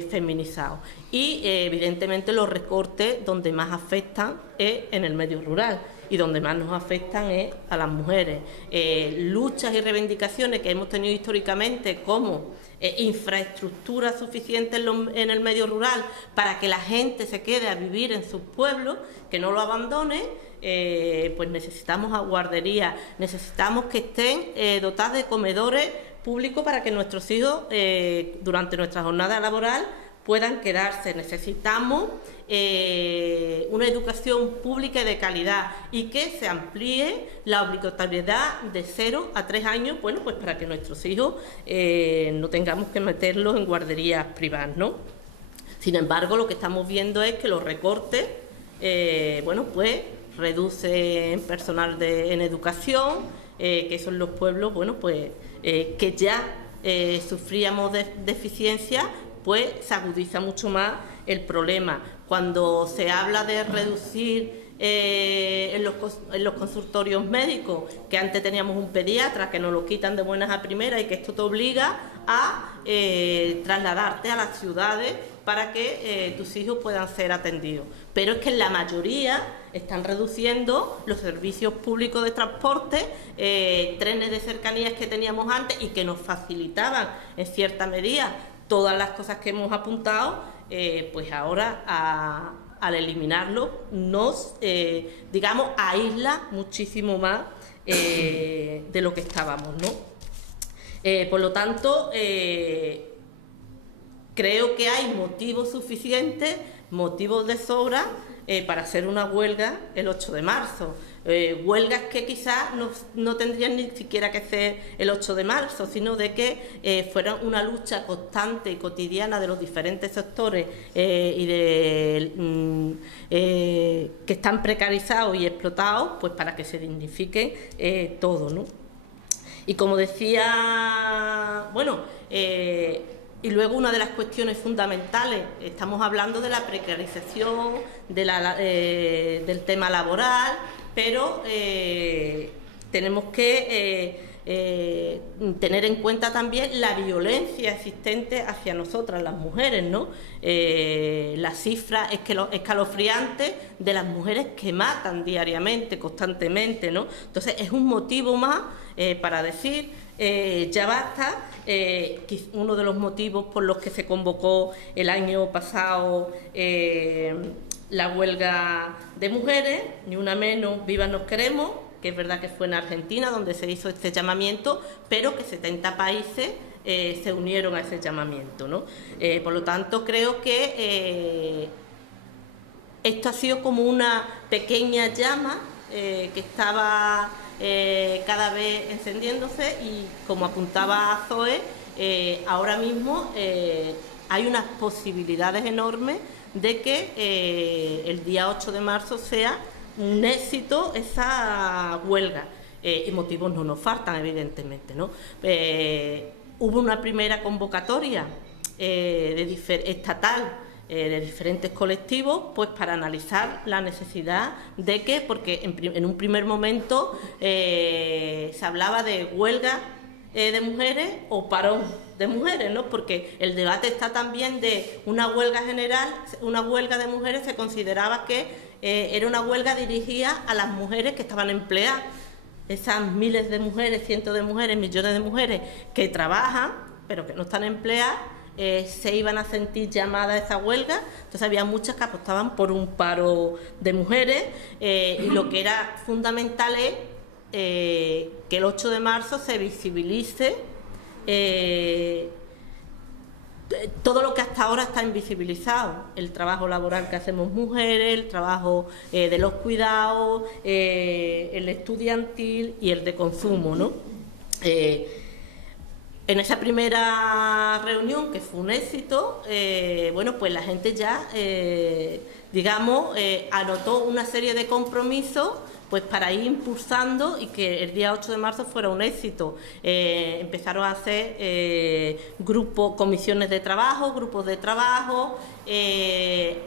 feminizados. Y evidentemente los recortes donde más afectan es en el medio rural, y donde más nos afectan es a las mujeres. Luchas y reivindicaciones que hemos tenido históricamente, como infraestructura suficiente en el medio rural para que la gente se quede a vivir en sus pueblos, que no lo abandone, pues necesitamos a guarderías, necesitamos que estén dotadas de comedores públicos para que nuestros hijos durante nuestra jornada laboral puedan quedarse. Necesitamos una educación pública y de calidad, y que se amplíe la obligatoriedad de 0 a 3 años, bueno, pues para que nuestros hijos no tengamos que meterlos en guarderías privadas, ¿no? Sin embargo, lo que estamos viendo es que los recortes, bueno, pues reducen personal en educación, que son los pueblos, bueno, pues que ya sufríamos deficiencia, pues se agudiza mucho más el problema. Cuando se habla de reducir en los consultorios médicos, que antes teníamos un pediatra, que nos lo quitan de buenas a primeras, y que esto te obliga a trasladarte a las ciudades para que tus hijos puedan ser atendidos. Pero es que en la mayoría están reduciendo los servicios públicos de transporte, trenes de cercanías que teníamos antes y que nos facilitaban en cierta medida todas las cosas que hemos apuntado, pues ahora al eliminarlo nos, digamos, aísla muchísimo más de lo que estábamos, ¿no? Por lo tanto, creo que hay motivos suficientes, motivos de sobra para hacer una huelga el 8 de marzo. Huelgas que quizás no tendrían ni siquiera que ser el 8 de marzo, sino de que fuera una lucha constante y cotidiana de los diferentes sectores que están precarizados y explotados, pues para que se dignifique todo, ¿no? Y como decía, bueno, y luego una de las cuestiones fundamentales, estamos hablando de la precarización, del tema laboral, pero tenemos que tener en cuenta también la violencia existente hacia nosotras, las mujeres, ¿no? La cifra escalofriante de las mujeres que matan diariamente, constantemente, ¿no? Entonces es un motivo más para decir ya basta. Uno de los motivos por los que se convocó el año pasado la huelga de mujeres, ni una menos, vivas nos queremos, que es verdad que fue en Argentina donde se hizo este llamamiento, pero que 70 países se unieron a ese llamamiento, ¿no? Por lo tanto, creo que esto ha sido como una pequeña llama que estaba cada vez encendiéndose, y como apuntaba Zoe, ahora mismo hay unas posibilidades enormes de que el día 8 de marzo sea un éxito esa huelga. Y motivos no nos faltan, evidentemente, ¿no? Hubo una primera convocatoria estatal de diferentes colectivos, pues para analizar la necesidad de que, porque en un primer momento se hablaba de huelga de mujeres o parón de mujeres, ¿no? Porque el debate está también de una huelga general, una huelga de mujeres se consideraba que era una huelga dirigida a las mujeres que estaban empleadas. Esas miles de mujeres, cientos de mujeres, millones de mujeres que trabajan pero que no están empleadas, se iban a sentir llamadas a esa huelga. Entonces había muchas que apostaban por un paro de mujeres, y lo que era fundamental es que el 8 de marzo se visibilice todo lo que hasta ahora está invisibilizado, el trabajo laboral que hacemos mujeres, el trabajo de los cuidados, el estudiantil y el de consumo, ¿no? En esa primera reunión, que fue un éxito, bueno, pues la gente ya, digamos, anotó una serie de compromisos pues para ir impulsando y que el día 8 de marzo fuera un éxito. Empezaron a hacer grupos, comisiones de trabajo, grupos de trabajo,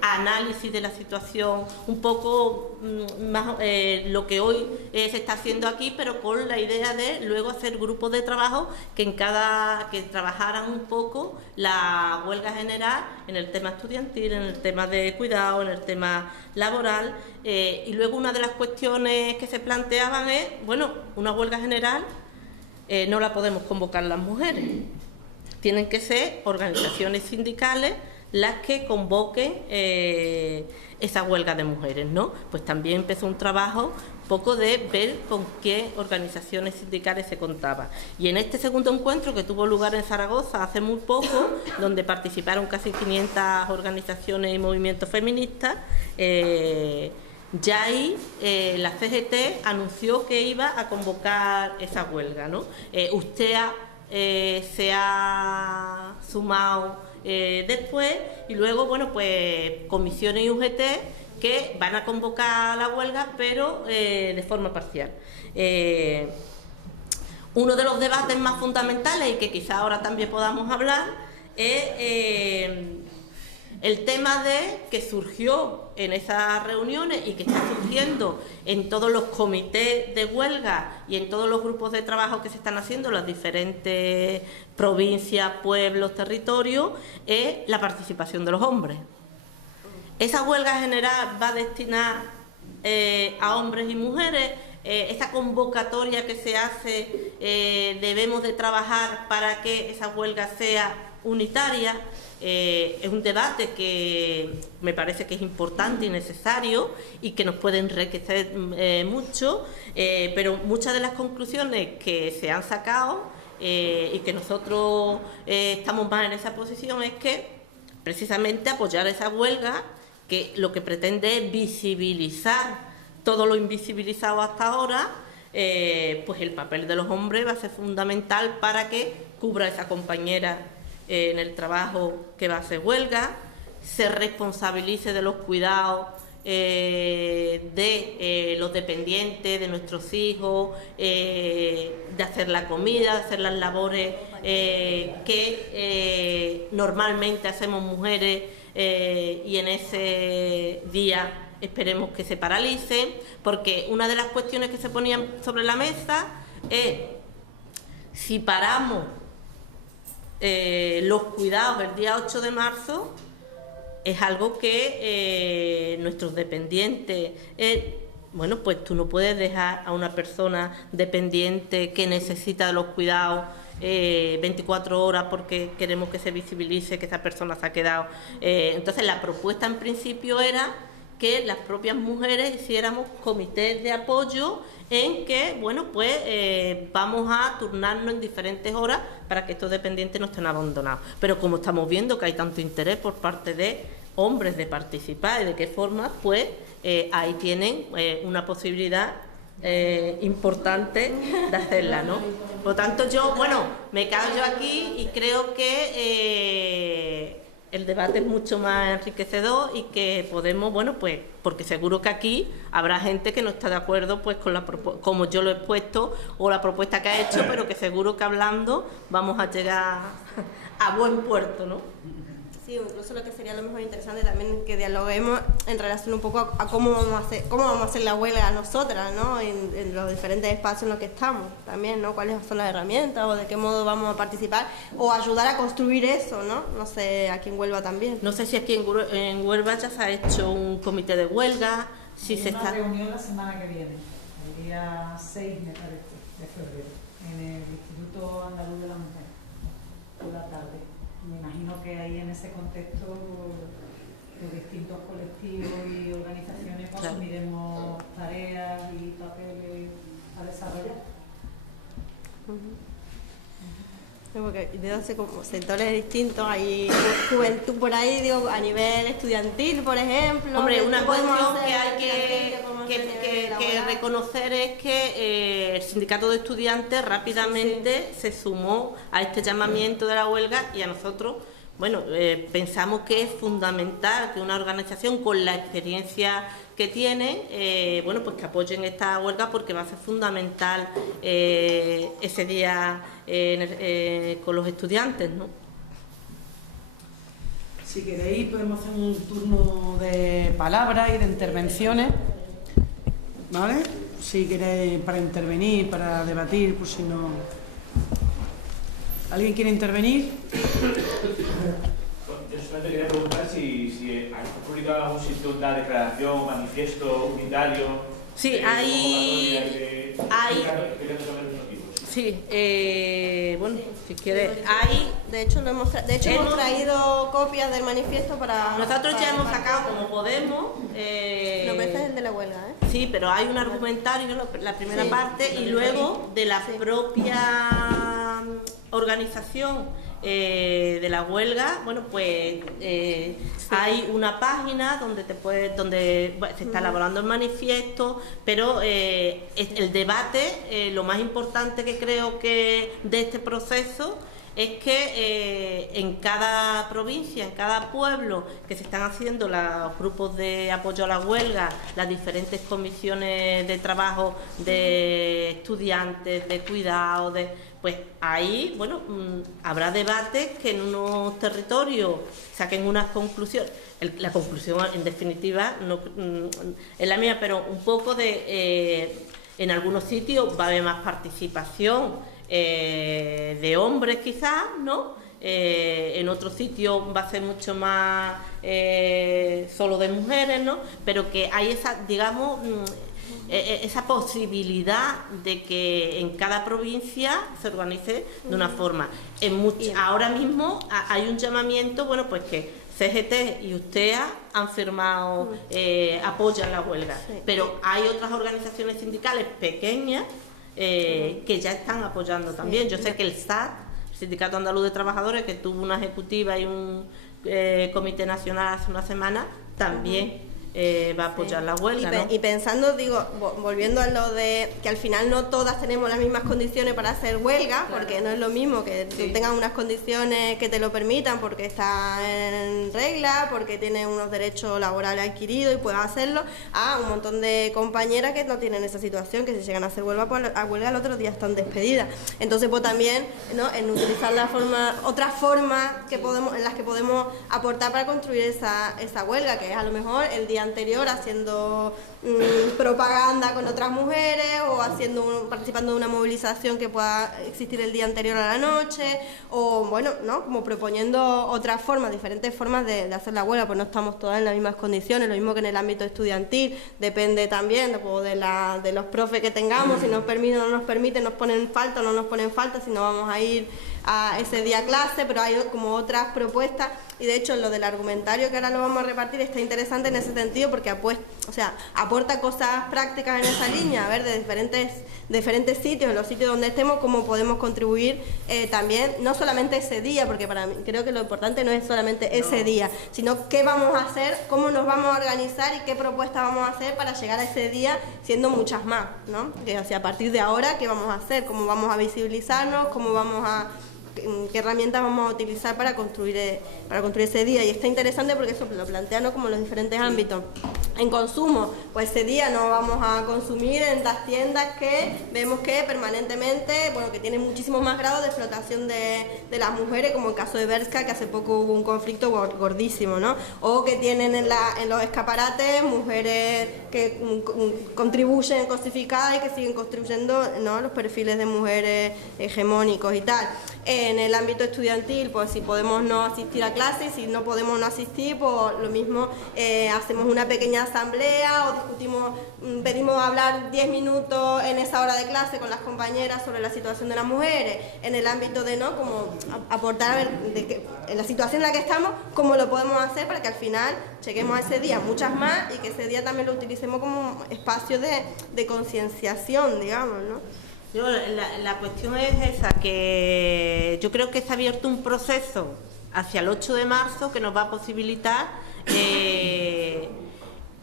análisis de la situación, un poco más lo que hoy se está haciendo aquí, pero con la idea de luego hacer grupos de trabajo que trabajaran un poco la huelga general en el tema estudiantil, en el tema de cuidado, en el tema laboral, y luego una de las cuestiones que se planteaban es, bueno, una huelga general no la podemos convocar las mujeres, tienen que ser organizaciones sindicales las que convoquen esa huelga de mujeres, ¿no? Pues también empezó un trabajo un poco de ver con qué organizaciones sindicales se contaba. Y en este segundo encuentro, que tuvo lugar en Zaragoza hace muy poco, donde participaron casi 500 organizaciones y movimientos feministas, ya ahí la CGT anunció que iba a convocar esa huelga, ¿no? USTEA se ha sumado después, y luego, bueno, pues comisiones y UGT que van a convocar la huelga, pero de forma parcial. Uno de los debates más fundamentales, y que quizá ahora también podamos hablar, es el tema que surgió en esas reuniones y que está surgiendo en todos los comités de huelga y en todos los grupos de trabajo que se están haciendo en las diferentes provincias, pueblos, territorios, es la participación de los hombres. Esa huelga general va a destinar a hombres y mujeres. Esta convocatoria que se hace, debemos de trabajar para que esa huelga sea unitaria. Es un debate que me parece que es importante y necesario y que nos puede enriquecer mucho, pero muchas de las conclusiones que se han sacado y que nosotros estamos más en esa posición es que precisamente apoyar esa huelga, que lo que pretende es visibilizar todo lo invisibilizado hasta ahora, pues el papel de los hombres va a ser fundamental para que cubra esa compañera en el trabajo que va a hacer huelga, se responsabilice de los cuidados de los dependientes, de nuestros hijos, de hacer la comida, de hacer las labores que normalmente hacemos mujeres, y en ese día esperemos que se paralicen, porque una de las cuestiones que se ponían sobre la mesa es si paramos los cuidados el día 8 de marzo, es algo que nuestros dependientes, bueno, pues tú no puedes dejar a una persona dependiente que necesita de los cuidados 24 horas porque queremos que se visibilice que esa persona se ha quedado. Entonces la propuesta en principio era que las propias mujeres hiciéramos comités de apoyo en que, bueno, pues vamos a turnarnos en diferentes horas para que estos dependientes no estén abandonados. Pero como estamos viendo que hay tanto interés por parte de hombres de participar y de qué forma, pues ahí tienen una posibilidad importante de hacerla, ¿no? Por lo tanto, yo, bueno, me callo aquí y creo que el debate es mucho más enriquecedor y que podemos, bueno, pues, porque seguro que aquí habrá gente que no está de acuerdo pues con como yo lo he expuesto o la propuesta que ha hecho, pero que seguro que hablando vamos a llegar a buen puerto, ¿no? Sí, incluso lo que sería lo mejor interesante también que dialoguemos en relación un poco a cómo vamos a hacer la huelga nosotras, ¿no? En los diferentes espacios en los que estamos también, ¿no? Cuáles son las herramientas o de qué modo vamos a participar o ayudar a construir eso, ¿no? No sé, aquí en Huelva también. No sé si aquí en Huelva ya se ha hecho un comité de huelga, si se está... Una reunión la semana que viene, el día 6, me parece, de febrero, en el Instituto Andaluz de la Mujer, por la tarde. Me imagino que ahí en ese contexto de distintos colectivos y organizaciones asumiremos tareas y papeles a desarrollar. Porque debe ser como sectores distintos, hay juventud por ahí, digo, a nivel estudiantil, por ejemplo. Hombre, una ¿qué podemos cuestión hacer que hay podemos hacer en la que huelga? reconocer es que el sindicato de estudiantes rápidamente se sumó a este llamamiento de la huelga y a nosotros, bueno, pensamos que es fundamental que una organización con la experiencia que tiene, bueno, pues que apoyen esta huelga porque va a ser fundamental ese día con los estudiantes, ¿no? Si queréis podemos hacer un turno de palabras y de intervenciones, ¿vale? Si queréis para intervenir, para debatir, pues si no... ¿Alguien quiere intervenir? Yo solamente quería preguntar si hay publicado en algún sitio una declaración, manifiesto unitario. Sí, hay... Sí, bueno, si quieres, hay... De hecho, hemos traído copias del manifiesto para... Nosotros ya hemos sacado como podemos... No, pero este es el de la huelga, ¿eh? Sí, pero hay un argumentario, la primera Sí. parte, y luego de la propia organización de la huelga, bueno, pues hay una página donde se está elaborando el manifiesto, pero el debate, lo más importante que creo que de este proceso es que en cada provincia, en cada pueblo que se están haciendo los grupos de apoyo a la huelga, las diferentes comisiones de trabajo de estudiantes, de cuidado, pues ahí, bueno, habrá debates que en unos territorios saquen unas conclusiones. La conclusión, en definitiva, no, es la mía, pero un poco en algunos sitios va a haber más participación de hombres quizás, ¿no? En otros sitios va a ser mucho más solo de mujeres, ¿no? Pero que hay esa, digamos, esa posibilidad de que en cada provincia se organice de una forma. Ahora mismo hay un llamamiento, bueno, pues que CGT y USTEA han firmado, apoyan la huelga, Sí. pero hay otras organizaciones sindicales pequeñas que ya están apoyando también. Yo sé que el SAT, el Sindicato Andaluz de Trabajadores, que tuvo una ejecutiva y un comité nacional hace una semana, también va a apoyar la huelga, ¿no? Y pensando, digo, volviendo a lo de que al final no todas tenemos las mismas condiciones para hacer huelga, Claro. porque no es lo mismo que tú tengas unas condiciones que te lo permitan porque estás en regla, porque tienes unos derechos laborales adquiridos y puedes hacerlo, a un montón de compañeras que no tienen esa situación, que si llegan a hacer huelga, pues a huelga el otro día están despedidas. Entonces, pues también, ¿no?, en utilizar otras formas en las que podemos aportar para construir esa huelga, que es a lo mejor el día anterior haciendo propaganda con otras mujeres o participando de una movilización que pueda existir el día anterior a la noche, o bueno, ¿no?, como proponiendo otras formas, diferentes formas de hacer la huelga, pues no estamos todas en las mismas condiciones, lo mismo que en el ámbito estudiantil, depende también de los profes que tengamos, si nos permiten o no nos permiten, nos ponen falta o no nos ponen falta, si no vamos a ir a ese día a clase, pero hay como otras propuestas, y de hecho lo del argumentario que ahora lo vamos a repartir está interesante en ese sentido porque aporta cosas prácticas en esa línea, a ver, de diferentes sitios, en los sitios donde estemos, cómo podemos contribuir también, no solamente ese día, porque para mí creo que lo importante no es solamente ese día, sino qué vamos a hacer, cómo nos vamos a organizar y qué propuestas vamos a hacer para llegar a ese día siendo muchas más, ¿no? Que, o sea, a partir de ahora, ¿qué vamos a hacer? ¿Cómo vamos a visibilizarnos? ¿Cómo vamos a qué herramientas vamos a utilizar para construir ese día? Y está interesante porque eso lo plantean, ¿no?, como los diferentes ámbitos. En consumo, pues ese día no vamos a consumir en las tiendas que vemos que permanentemente, bueno, que tienen muchísimos más grados de explotación de las mujeres, como el caso de Bershka, que hace poco hubo un conflicto gordísimo, ¿no? O que tienen en los escaparates mujeres que contribuyen cosificadas y que siguen construyendo, ¿no?, los perfiles de mujeres hegemónicos y tal. En el ámbito estudiantil, pues si podemos no asistir a clases, si no podemos no asistir, pues lo mismo, hacemos una pequeña asamblea o discutimos, pedimos hablar 10 minutos en esa hora de clase con las compañeras sobre la situación de las mujeres, en el ámbito de, ¿no?, como aportar a ver en la situación en la que estamos, cómo lo podemos hacer para que al final lleguemos a ese día muchas más y que ese día también lo utilicemos como espacio de concienciación, digamos, ¿no? La cuestión es esa, que yo creo que está abierto un proceso hacia el 8 de marzo que nos va a posibilitar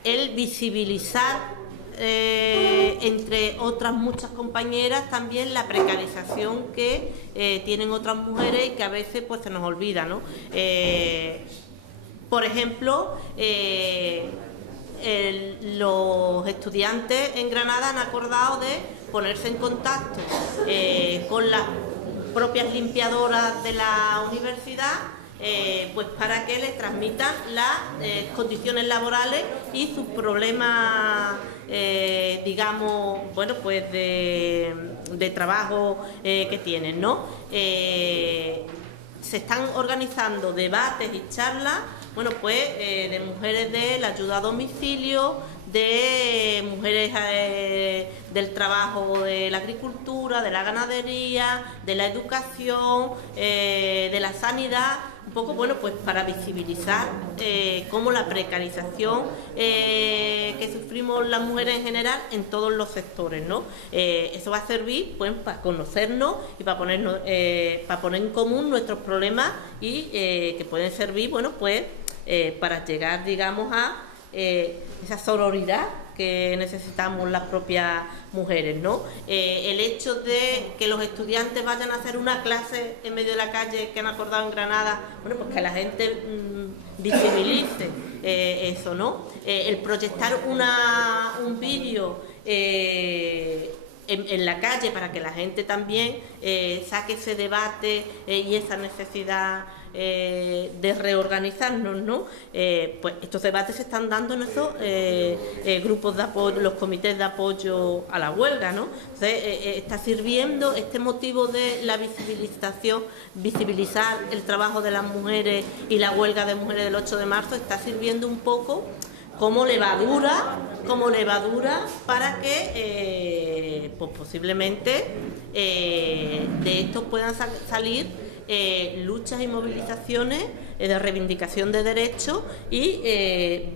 el visibilizar entre otras muchas compañeras también la precarización que tienen otras mujeres y que a veces pues se nos olvida, ¿no? Por ejemplo, los estudiantes en Granada han acordado de ponerse en contacto con las propias limpiadoras de la universidad, pues para que les transmitan las condiciones laborales y sus problemas, digamos, bueno, pues de trabajo que tienen, ¿no? Se están organizando debates y charlas, bueno, pues de mujeres de la ayuda a domicilio, de mujeres del trabajo de la agricultura, de la ganadería, de la educación, de la sanidad, un poco, bueno, pues para visibilizar cómo la precarización que sufrimos las mujeres en general en todos los sectores, ¿no? Eso va a servir, pues, para conocernos y para poner en común nuestros problemas y que pueden servir, bueno, pues, para llegar, digamos, a esa sororidad que necesitamos las propias mujeres, ¿no? El hecho de que los estudiantes vayan a hacer una clase en medio de la calle que han acordado en Granada, bueno, pues que la gente visibilice eso, ¿no? El proyectar un vídeo en la calle para que la gente también saque ese debate y esa necesidad de reorganizarnos, ¿no? Pues estos debates se están dando en esos grupos de apoyo, los comités de apoyo a la huelga, ¿no? Entonces, está sirviendo este motivo de la visibilización, visibilizar el trabajo de las mujeres y la huelga de mujeres del 8 de marzo, está sirviendo un poco como levadura para que pues posiblemente de estos puedan salir luchas y movilizaciones de reivindicación de derechos y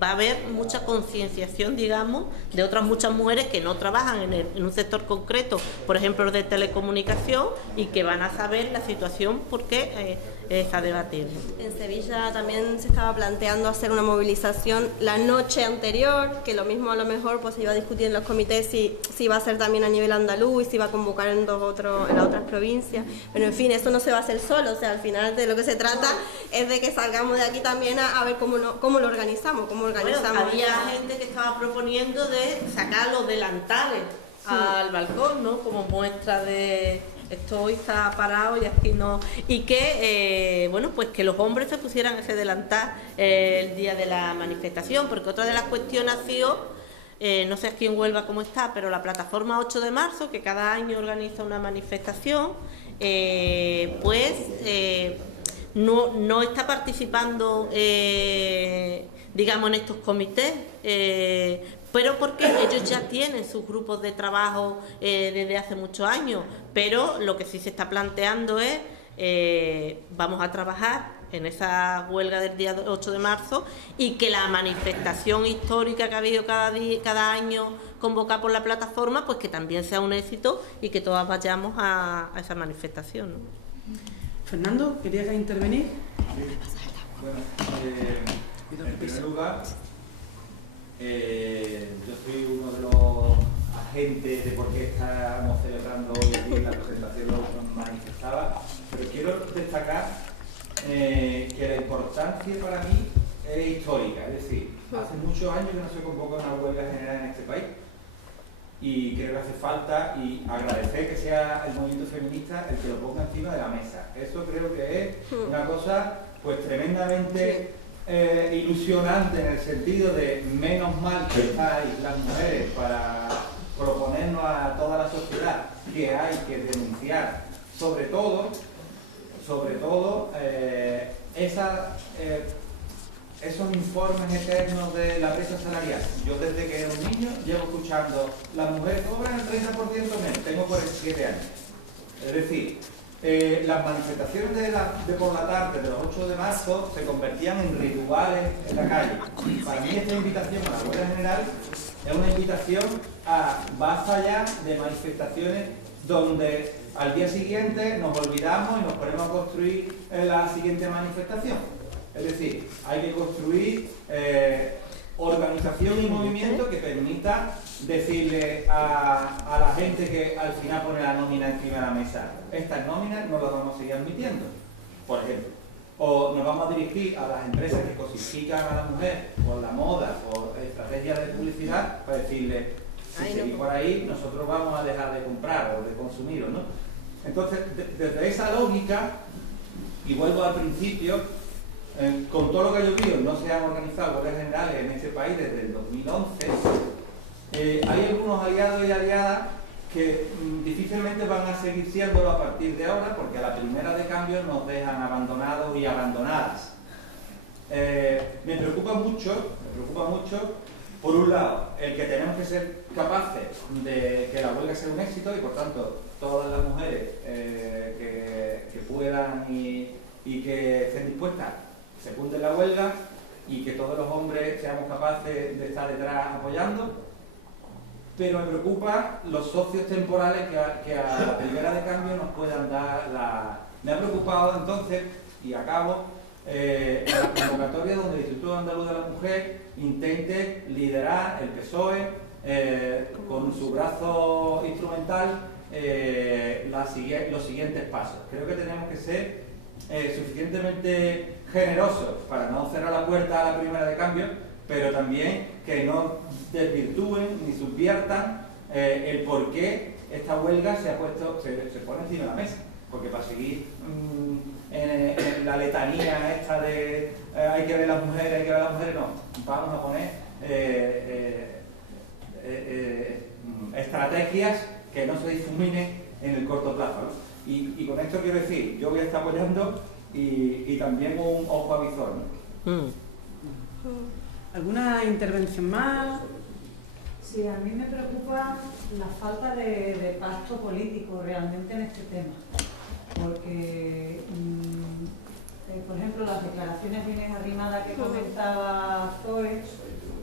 va a haber mucha concienciación, digamos, de otras muchas mujeres que no trabajan en un sector concreto, por ejemplo, de telecomunicación, y que van a saber la situación porque está debatiendo. En Sevilla también se estaba planteando hacer una movilización la noche anterior, que lo mismo a lo mejor pues se iba a discutir en los comités si va a ser también a nivel andaluz y si va a convocar en las otras provincias, pero en fin, eso no se va a hacer solo, o sea, al final de lo que se trata es de que salgamos de aquí también a ver cómo lo organizamos, Bueno, había gente que estaba proponiendo de sacar los delantales al balcón, ¿no? Como muestra de esto hoy está parado y aquí no, y que bueno, pues que los hombres se pusieran ese delantal el día de la manifestación, porque otra de las cuestiones ha sido, no sé aquí en Huelva cómo está, pero la plataforma 8 de marzo, que cada año organiza una manifestación, pues no está participando, digamos, en estos comités, pero porque ellos ya tienen sus grupos de trabajo desde hace muchos años, pero lo que sí se está planteando es, vamos a trabajar en esa huelga del día 8 de marzo y que la manifestación histórica que ha habido cada año convocada por la plataforma, pues que también sea un éxito y que todas vayamos a esa manifestación, ¿no? Fernando, ¿querías intervenir? Bueno, en primer lugar, yo soy uno de los agentes de por qué estamos celebrando hoy aquí la presentación, lo manifestaba, pero quiero destacar que la importancia para mí es histórica, es decir, hace muchos años que no se convoca una huelga general en este país y creo que hace falta, y agradecer que sea el movimiento feminista el que lo ponga encima de la mesa. Eso creo que es una cosa pues tremendamente ilusionante, en el sentido de menos mal que estáis las mujeres para proponernos a toda la sociedad que hay que denunciar, sobre todo esos informes eternos de la brecha salarial. Yo desde que era un niño llevo escuchando, las mujeres cobran el 30% menos, tengo 47 años. Es decir, las manifestaciones de por la tarde de los 8 de marzo se convertían en rituales en la calle. Para mí esta invitación a la huelga general es una invitación a basta ya de manifestaciones donde al día siguiente nos olvidamos y nos ponemos a construir la siguiente manifestación. Es decir, hay que construir organización y movimiento que permita decirle a la gente que al final pone la nómina encima de la mesa, estas nóminas no las vamos a seguir admitiendo, por ejemplo. O nos vamos a dirigir a las empresas que cosifican a la mujer por la moda, por estrategias de publicidad, para decirle, si seguís por ahí, nosotros vamos a dejar de comprar o de consumir, ¿no? Entonces, desde esa lógica, y vuelvo al principio, con todo lo que ha llovido, no se han organizado huelgas generales en este país desde el 2011, hay algunos aliados y aliadas que difícilmente van a seguir siéndolo a partir de ahora, porque a la primera de cambio nos dejan abandonados y abandonadas. Me preocupa mucho, por un lado, el que tenemos que ser capaces de que la huelga sea un éxito y por tanto todas las mujeres que puedan y que estén dispuestas se apunten la huelga y que todos los hombres seamos capaces de estar detrás apoyando. Pero me preocupa los socios temporales que a la primera de cambio nos puedan dar la... Me ha preocupado entonces, y acabo, la convocatoria donde el Instituto Andaluz de la Mujer intente liderar el PSOE con su brazo instrumental los siguientes pasos. Creo que tenemos que ser suficientemente generosos para no cerrar la puerta a la primera de cambio, pero también que no desvirtúen ni subviertan el por qué esta huelga se pone encima de la mesa. Porque para seguir en la letanía esta de hay que ver las mujeres, no. Vamos a poner estrategias que no se difuminen en el corto plazo, ¿no? Y con esto quiero decir, yo voy a estar apoyando y también un ojo a visor, ¿no? ¿Alguna intervención más? Sí, a mí me preocupa la falta de pacto político realmente en este tema, porque, por ejemplo, las declaraciones bien arrimadas que comentaba Zoe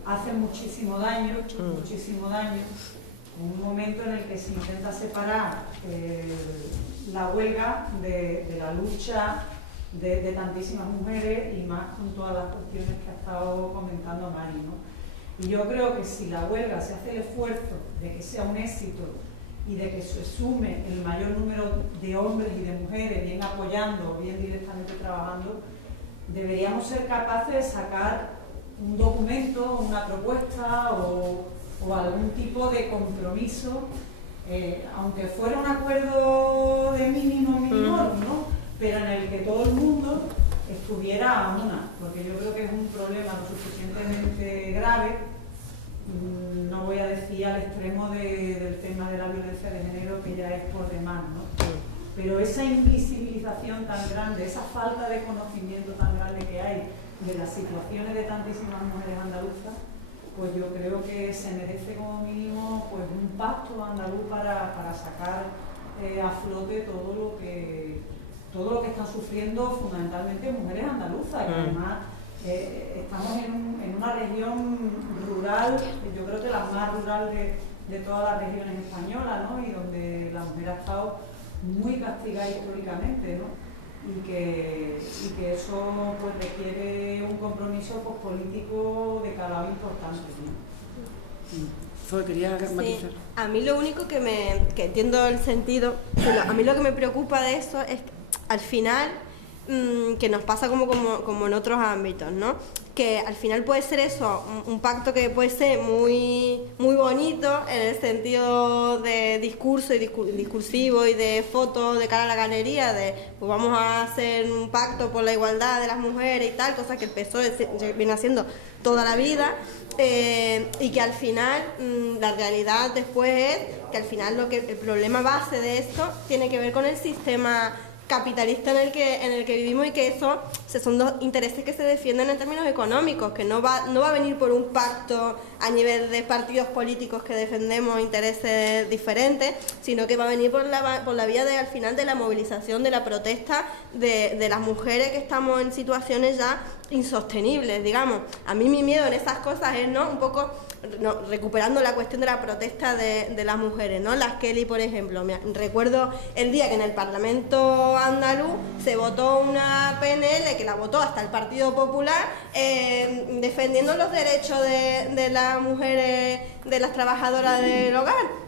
hacen muchísimo daño, en un momento en el que se intenta separar la huelga de la lucha de tantísimas mujeres y más con todas las cuestiones que ha estado comentando Mari, ¿no? Y yo creo que si la huelga se hace el esfuerzo de que sea un éxito y de que se sume el mayor número de hombres y de mujeres, bien apoyando o bien directamente trabajando, deberíamos ser capaces de sacar un documento, una propuesta o algún tipo de compromiso, aunque fuera un acuerdo de mínimo, ¿no? Pero en el que todo el mundo estuviera a una, porque yo creo que es un problema lo suficientemente grave, no voy a decir al extremo del tema de la violencia de género, que ya es por demás, ¿no? Pero esa invisibilización tan grande, esa falta de conocimiento tan grande que hay de las situaciones de tantísimas mujeres andaluzas, pues yo creo que se merece como mínimo pues un pacto andaluz para sacar a flote todo lo que están sufriendo fundamentalmente mujeres andaluzas, que además estamos en una región rural, yo creo que la más rural de todas las regiones españolas, ¿no? Y donde la mujer ha estado muy castigada históricamente, ¿no? Y que eso pues requiere un compromiso pues, político de calado importante, ¿no? Quería matizar. Sí, a mí lo único que entiendo el sentido, pero a mí lo que me preocupa de eso es que al final, que nos pasa como en otros ámbitos, ¿no? Que al final puede ser eso, un pacto que puede ser muy, muy bonito en el sentido de discurso y discursivo y de fotos de cara a la galería, de pues vamos a hacer un pacto por la igualdad de las mujeres y tal, cosa que el PSOE viene haciendo toda la vida, y que al final la realidad después es que al final el problema base de esto tiene que ver con el sistema capitalista en el que vivimos, y que eso son dos intereses que se defienden en términos económicos, que no va a venir por un pacto a nivel de partidos políticos que defendemos intereses diferentes, sino que va a venir por la vía al final de la movilización, de la protesta de las mujeres que estamos en situaciones ya insostenibles, digamos. A mí mi miedo en esas cosas es, ¿no?, un poco recuperando la cuestión de la protesta de las mujeres, ¿no? Las Kelly, por ejemplo. Recuerdo el día que en el Parlamento andaluz se votó una PNL, que la votó hasta el Partido Popular, defendiendo los derechos de las mujeres, de las trabajadoras del hogar.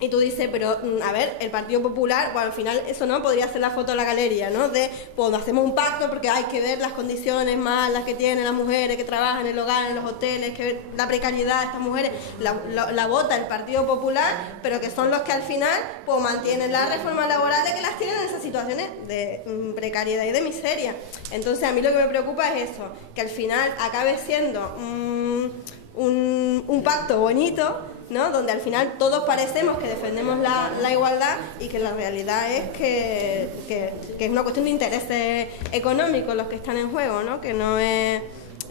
Y tú dices, pero a ver, el Partido Popular, bueno, al final eso no podría ser la foto de la galería, ¿no? De, pues hacemos un pacto porque hay que ver las condiciones malas que tienen las mujeres que trabajan en el hogar, en los hoteles, que ver la precariedad de estas mujeres, la vota el Partido Popular, pero que son los que al final pues mantienen las reformas laborales que las tienen en esas situaciones de precariedad y de miseria. Entonces a mí lo que me preocupa es eso, que al final acabe siendo un pacto bonito, ¿no?, donde al final todos parecemos que defendemos la igualdad, y que la realidad es que es una cuestión de intereses económicos los que están en juego, ¿no?, que no es...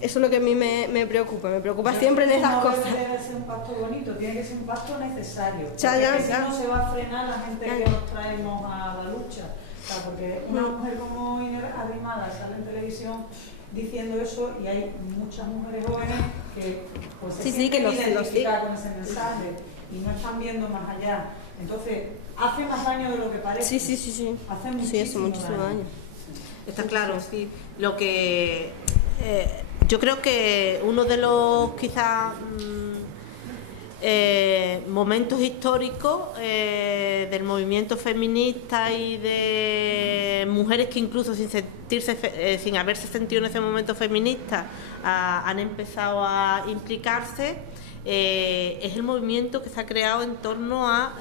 Eso es lo que a mí me preocupa siempre en esas cosas. No debe ser un pacto bonito, tiene que ser un pacto necesario, porque si ya. no se va a frenar la gente que nos traemos a la lucha. O sea, porque una mujer como Inés Arrimada sale en televisión diciendo eso, y hay muchas mujeres jóvenes que pues se sienten identificadas con ese mensaje y no están viendo más allá. Entonces, hace más daño de lo que parece. Sí. Hace muchísimo daño. Está claro, sí. Lo que yo creo que uno de los quizás momentos históricos del movimiento feminista y de mujeres que incluso sin haberse sentido en ese momento feminista han empezado a implicarse, es el movimiento que se ha creado en torno a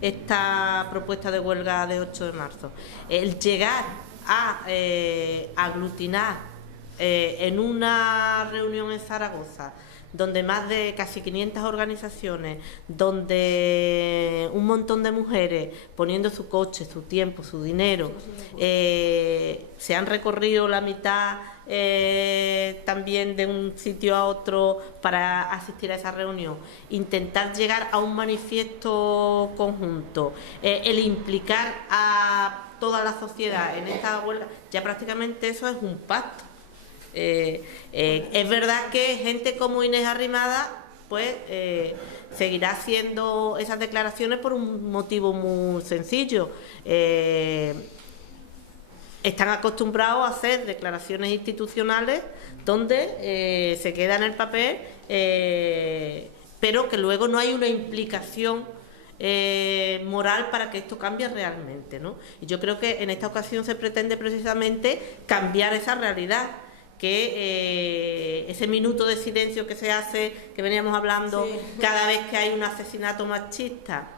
esta propuesta de huelga de 8 de marzo. El llegar a aglutinar en una reunión en Zaragoza, donde más de casi 500 organizaciones, donde un montón de mujeres poniendo su coche, su tiempo, su dinero, se han recorrido la mitad también de un sitio a otro para asistir a esa reunión, intentar llegar a un manifiesto conjunto, el implicar a toda la sociedad en esta huelga, ya prácticamente eso es un pacto. Es verdad que gente como Inés Arrimada pues seguirá haciendo esas declaraciones por un motivo muy sencillo. Están acostumbrados a hacer declaraciones institucionales donde se queda en el papel, pero que luego no hay una implicación moral para que esto cambie realmente, ¿no? Y yo creo que en esta ocasión se pretende precisamente cambiar esa realidad, que ese minuto de silencio que se hace, que veníamos hablando, cada vez que hay un asesinato machista,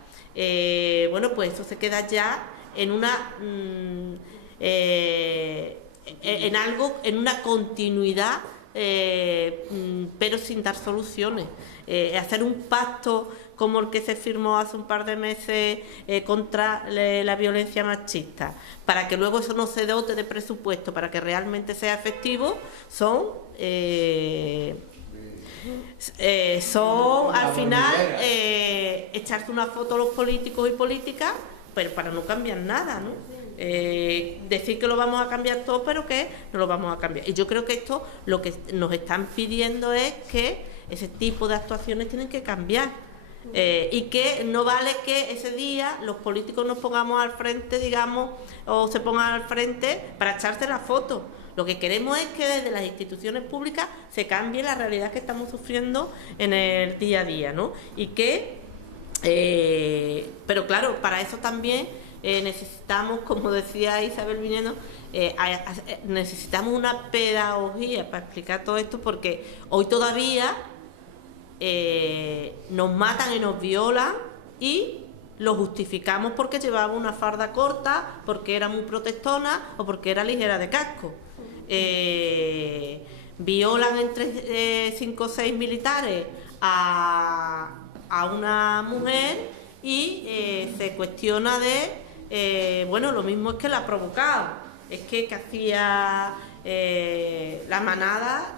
bueno, pues eso se queda ya en una en una continuidad, pero sin dar soluciones. Hacer un pacto como el que se firmó hace un par de meses contra la violencia machista, para que luego eso no se dote de presupuesto, para que realmente sea efectivo, son al final echarse una foto a los políticos y políticas, pero para no cambiar nada, ¿no? Decir que lo vamos a cambiar todo, pero que no lo vamos a cambiar. Y yo creo que esto lo que nos están pidiendo es que ese tipo de actuaciones tienen que cambiar. Y que no vale que ese día los políticos nos pongamos al frente, digamos, o se pongan al frente para echarse la foto. Lo que queremos es que desde las instituciones públicas se cambie la realidad que estamos sufriendo en el día a día, ¿no? Y que, pero claro, para eso también necesitamos, como decía Isabel Vineno, necesitamos una pedagogía para explicar todo esto, porque hoy todavía nos matan y nos violan y lo justificamos porque llevaba una farda corta, porque era muy protestona o porque era ligera de casco. Violan entre 5 o 6 militares a una mujer y se cuestiona de bueno, lo mismo es que la ha provocado, es que hacía la manada,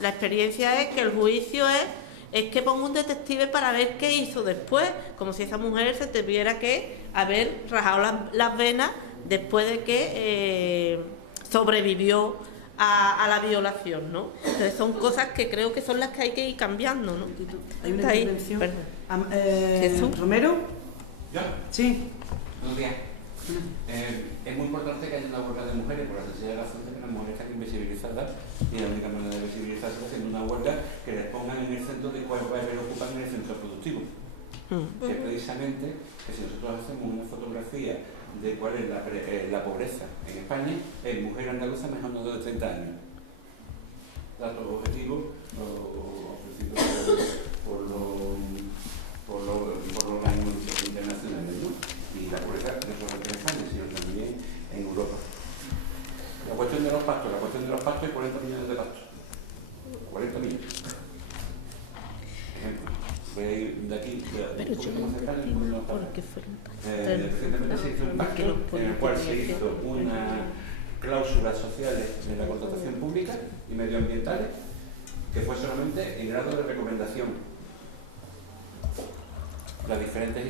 la experiencia es que el juicio es que ponga un detective para ver qué hizo después, como si esa mujer se tuviera que haber rajado las venas después de que sobrevivió a la violación, ¿no? Entonces son cosas que creo que son las que hay que ir cambiando, ¿no? Hay una intervención. Jesús. ¿Romero? ¿Yo? Sí. Buenos días. Es muy importante que haya una huelga de mujeres por la sencilla razón de que las mujeres están invisibilizadas y la única manera de visibilizarse es haciendo una huelga que les pongan en el centro de cuál papel ocupan en el centro productivo. Que precisamente, que si nosotros hacemos una fotografía de cuál es la pobreza en España, es mujer andaluza menor de 30 años. Datos objetivos ofrecidos por los organismos internacionales, ¿no? Y la pobreza no solamente en España, sino también en Europa. La cuestión de los pastos es 40 millones de pastos. 40 millones. Ejemplo, voy a ir de aquí, Pero yo no entiendo por qué fueron recientemente se hizo un pacto en el cual se hizo una cláusulas sociales de la contratación pública y medioambientales que fue solamente en grado de recomendación. Las diferentes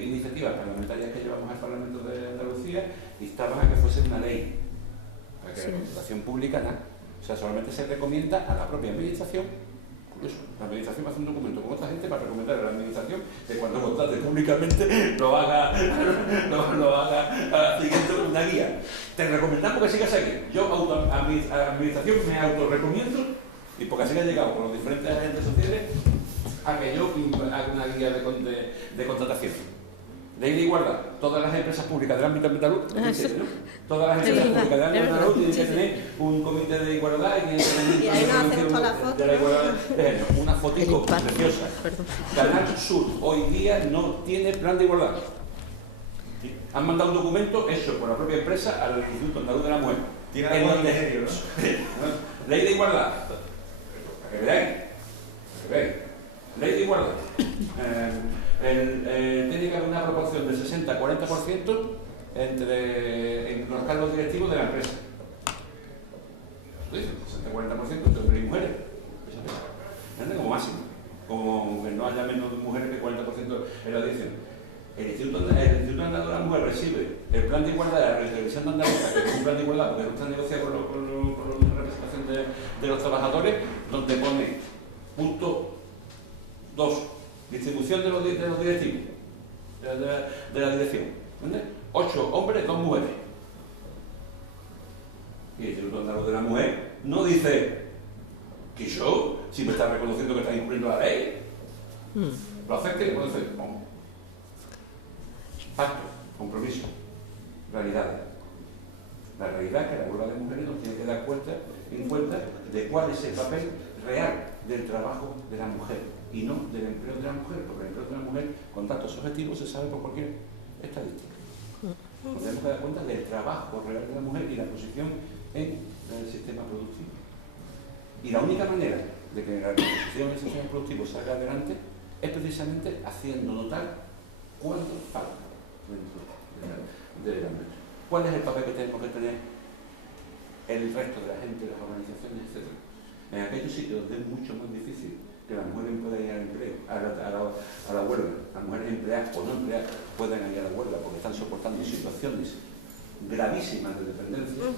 iniciativas parlamentarias que llevamos al Parlamento de Andalucía instaban a que fuese una ley, para que la contratación pública nada. O sea, solamente se recomienda a la propia administración. Curioso, la administración hace un documento con otra gente para recomendar a la administración que cuando contrate públicamente lo haga siguiendo una guía. Te recomendamos que sigas aquí. Yo a mi administración me autorrecomiendo, y porque así ha llegado con los diferentes agentes sociales, a que yo haga una guía de contratación. Ley de igualdad. Todas las empresas públicas del ámbito andaluz, ¿no? Todas las empresas públicas del ámbito andaluz tienen que tener un comité de igualdad y tienen que tener de la igualdad de género. Una fotico preciosa. Canal Sur hoy día no tiene plan de igualdad. Han mandado un documento hecho por la propia empresa al Instituto Andaluz de la Mujer. Tiene algo de serio, ¿no? Ley de igualdad. Para que veáis. Ley de igualdad. Tiene que haber una proporción de 60-40% en los cargos directivos de la empresa. ¿Lo dicen? 60-40% entre hombres y mujeres. Como máximo. Como que no haya menos mujeres que 40% en la dirección. El Instituto Andaluz de la Mujer recibe el plan de igualdad de la Televisión de Andalucía, que es un plan de igualdad porque no está negociado con la representación de los trabajadores, donde pone punto 2, distribución de los directivos, de la dirección. ¿Entiendes? 8 hombres, 2 mujeres. Y el Instituto Andaluz de la Mujer no dice que yo, si me está reconociendo que está incumpliendo la ley, lo acepte y puede ser. No. Pacto, compromiso, realidades. La realidad es que la huelga de mujeres nos tiene que dar en cuenta de cuál es el papel real del trabajo de la mujer y no del empleo de la mujer, porque el empleo de la mujer con datos objetivos se sabe por cualquier estadística. Nos tenemos que dar cuenta del trabajo real de la mujer y la posición en el sistema productivo. Y la única manera de que la posición en el sistema productivo salga adelante es precisamente haciendo notar cuánto falta dentro del ámbito. ¿Cuál es el papel que tenemos que tener el resto de la gente, las organizaciones, etcétera? En aquellos sitios donde es mucho más difícil que las mujeres puedan ir al empleo, a la huelga, las mujeres empleadas o no empleadas puedan ir a la huelga porque están soportando situaciones gravísimas de dependencia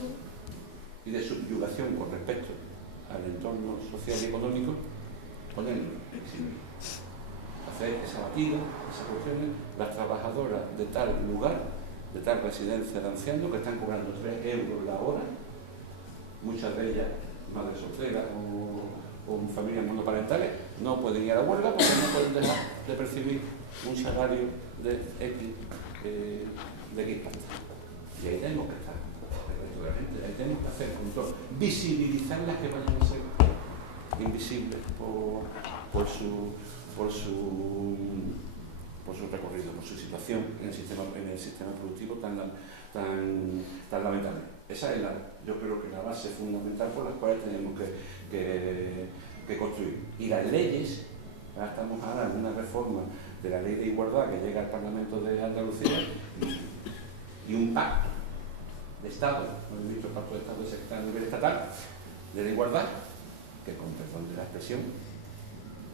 y de subyugación con respecto al entorno social y económico, ponerlo hacer ese batido, esas cuestiones, las trabajadoras de tal lugar, de tal residencia de ancianos que están cobrando 3 euros la hora, muchas de ellas madres solteras o familias monoparentales, no pueden ir a la huelga porque no pueden dejar de percibir un salario de X pasta. Y ahí tenemos que estar, el resto de la gente, ahí tenemos que hacer control, visibilizar las que vayan a ser invisibles por su recorrido, por su situación en el sistema productivo tan lamentable. Esa es yo creo que la base fundamental por las cuales tenemos que construir. Y las leyes, ahora estamos ahora en una reforma de la ley de igualdad que llega al Parlamento de Andalucía, y un pacto de Estado, hemos visto el pacto de Estado a nivel estatal, de la igualdad, que con perdón de la expresión,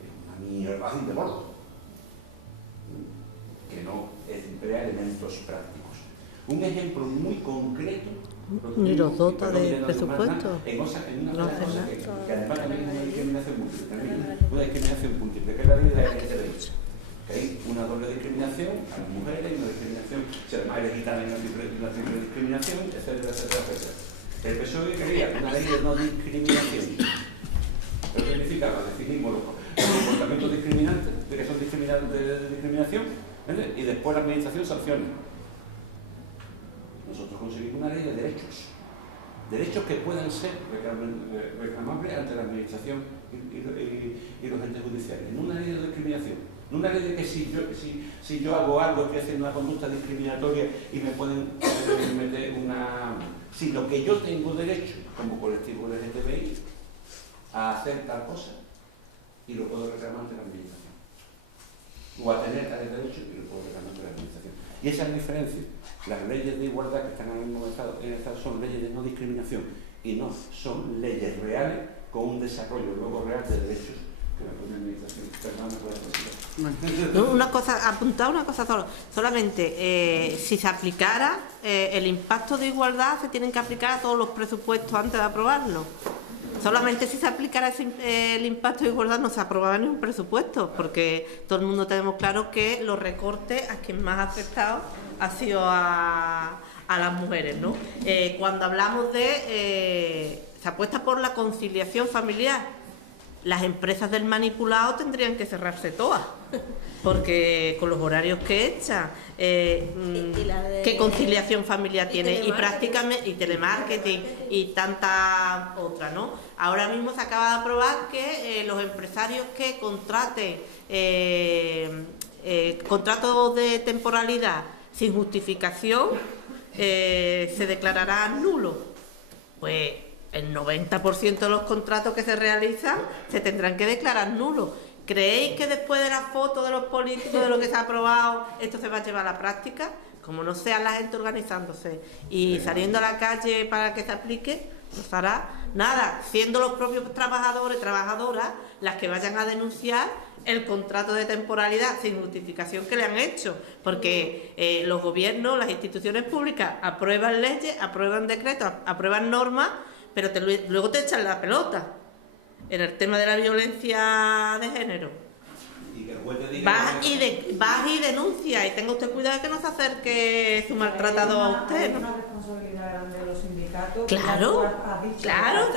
es una mierda de bordo, que no emplea elementos prácticos. Un ejemplo muy concreto. Ni los dota de presupuesto. En una cosa que además también es una discriminación múltiple, una discriminación múltiple, que es la ley de la LGTBI. Que hay una doble discriminación a las mujeres, y una discriminación, si además eres gitana, hay una triple discriminación, etcétera, etcétera, etcétera. El PSOE quería una ley de no discriminación. ¿Qué significaba? Definimos los comportamientos discriminantes, de que son de discriminación, ¿vale? Y después la administración sanciona. Nosotros conseguimos una ley de derechos que puedan ser reclamables ante la administración y los entes judiciales. No una ley de discriminación, no una ley de que si yo hago algo, estoy haciendo una conducta discriminatoria y me pueden meter una... Sino que yo tengo derecho, como colectivo LGTBI, a hacer tal cosa y lo puedo reclamar ante la administración. O a tener tales derechos y lo puedo reclamar ante la administración. Y esa es la diferencia. Las leyes de igualdad que están ahora mismo en el Estado son leyes de no discriminación y no son leyes reales con un desarrollo luego real de derechos que la propia administración externa no puede considerar. No, una cosa, apuntar una cosa solamente, si se aplicara el impacto de igualdad, se tienen que aplicar a todos los presupuestos antes de aprobarlo. Solamente si se aplicara el impacto de igualdad no se aprobaba ni un presupuesto, porque todo el mundo tenemos claro que los recortes a quien más ha afectado ha sido a las mujeres, ¿no? Cuando hablamos de... se apuesta por la conciliación familiar. Las empresas del manipulado tendrían que cerrarse todas, porque con los horarios que echan, ¿qué conciliación familiar tiene? Y prácticamente, y telemarketing, y tanta otra, ¿no? Ahora mismo se acaba de aprobar que los empresarios que contraten contratos de temporalidad sin justificación se declararán nulos. Pues el 90% de los contratos que se realizan se tendrán que declarar nulos. ¿Creéis que después de la foto de los políticos, de lo que se ha aprobado, esto se va a llevar a la práctica? Como no sea la gente organizándose y saliendo a la calle para que se aplique, no se hará nada, siendo los propios trabajadores, trabajadoras, las que vayan a denunciar el contrato de temporalidad sin justificación que le han hecho, porque los gobiernos, las instituciones públicas aprueban leyes, aprueban decretos, aprueban normas, pero luego te echan la pelota en el tema de la violencia de género. Vas y denuncias, y tenga usted cuidado de que no se acerque su maltratado a usted, ¿no? Hay una responsabilidad grande de los sindicatos. Claro, claro.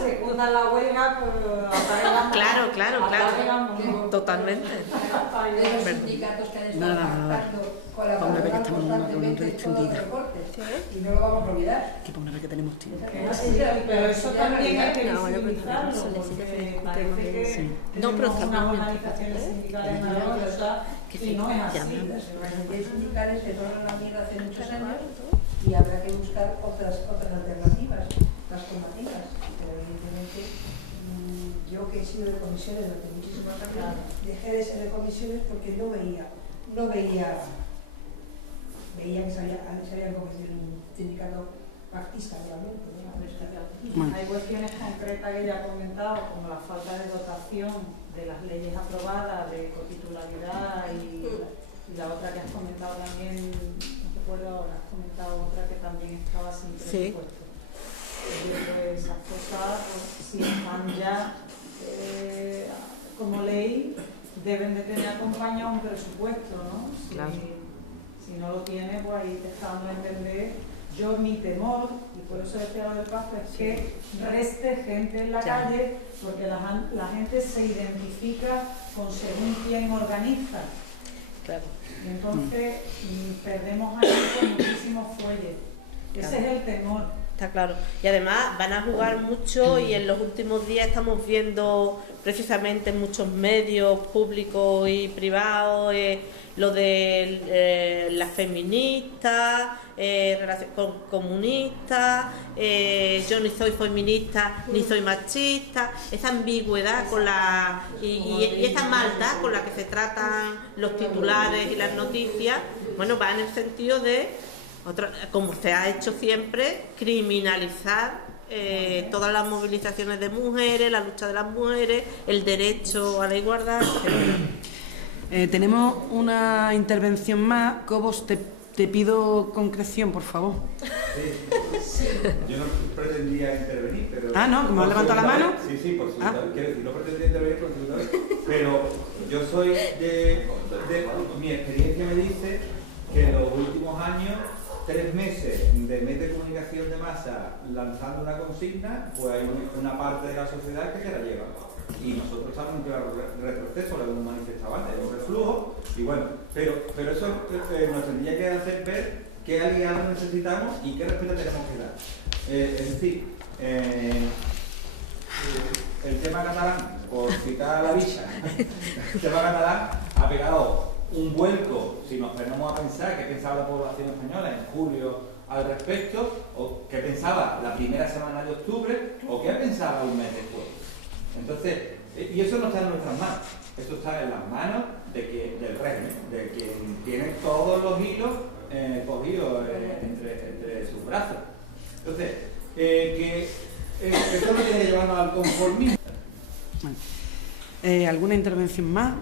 Se corta la huelga, Claro, totalmente. De los sindicatos que han estado pactando colaborando constantemente en todos los recortes. Y no lo vamos a olvidar. Que por una vez que tenemos tiempo. Pero eso también hay que visibilizarlo, porque parece que tenemos unas organizaciones sindicales maravillosas y no es así. Las entidades sindicales se fueron a la mierda hace muchos años y habrá que buscar otras alternativas, más combativas. Pero evidentemente yo que he sido de comisiones durante muchísimos años, dejé de ser de comisiones porque no veía que se habían convertido en un sindicato pactista realmente, ¿no? Hay cuestiones concretas que ella ha comentado, como la falta de dotación de las leyes aprobadas de cotitularidad y la otra que has comentado también, no recuerdo ahora, has comentado otra que también estaba sin presupuesto. Pues esas cosas, pues, si están ya como ley, deben de tener acompañado un presupuesto, ¿no? Si no lo tiene, pues ahí te está dando a entender. Yo mi temor, y por eso decía lo del pacto, es que reste gente en la calle, porque la gente se identifica con según quién organiza. Claro. Y entonces perdemos ahí con muchísimos fuelles. Ese es el temor. Está claro. Y además van a jugar mucho, y en los últimos días estamos viendo precisamente en muchos medios públicos y privados lo de las feministas, relación con comunistas, yo ni soy feminista ni soy machista, esa ambigüedad con y esa maldad con la que se tratan los titulares y las noticias, Bueno, va en el sentido de, como se ha hecho siempre, criminalizar todas las movilizaciones de mujeres, la lucha de las mujeres, el derecho a la igualdad, etc. Tenemos una intervención más. Cobos, te pido concreción, por favor. Sí. Yo no pretendía intervenir, pero... Ah, no, que me has levantado la mano. Sí, por segunda vez. Quiero decir, no pretendía intervenir por segunda vez, pero yo soy de... Mi experiencia me dice que en los últimos años, 3 meses de medios de comunicación de masa lanzando una consigna, pues hay una parte de la sociedad que se la lleva. Y nosotros estamos en un claro retroceso, lo hemos manifestado antes, un reflujo, y bueno, pero eso nos tendría que hacer ver qué aliados necesitamos y qué respeto tenemos que dar. Es decir, el tema catalán, por citar a la bicha, el tema catalán ha pegado un vuelco, si nos ponemos a pensar qué pensaba la población española en julio al respecto, o qué pensaba la primera semana de octubre, o qué pensaba un mes después. Entonces, y eso no está en nuestras manos, eso está en las manos del régimen, de quien tiene todos los hilos cogidos entre sus brazos. Entonces, eso no tiene que llevarnos al conformismo. Bueno, ¿alguna intervención más?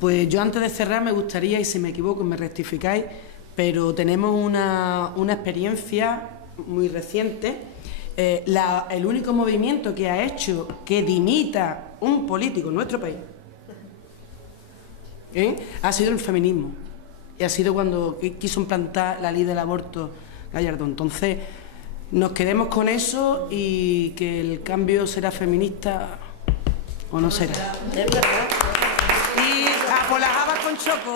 Pues yo antes de cerrar me gustaría, y si me equivoco me rectificáis, pero tenemos una experiencia muy reciente. El único movimiento que ha hecho que dimita un político en nuestro país ha sido el feminismo, y ha sido cuando quiso implantar la ley del aborto Gallardo. Entonces nos quedemos con eso, y que el cambio será feminista o no será. Es verdad. Y a por las habas con choco.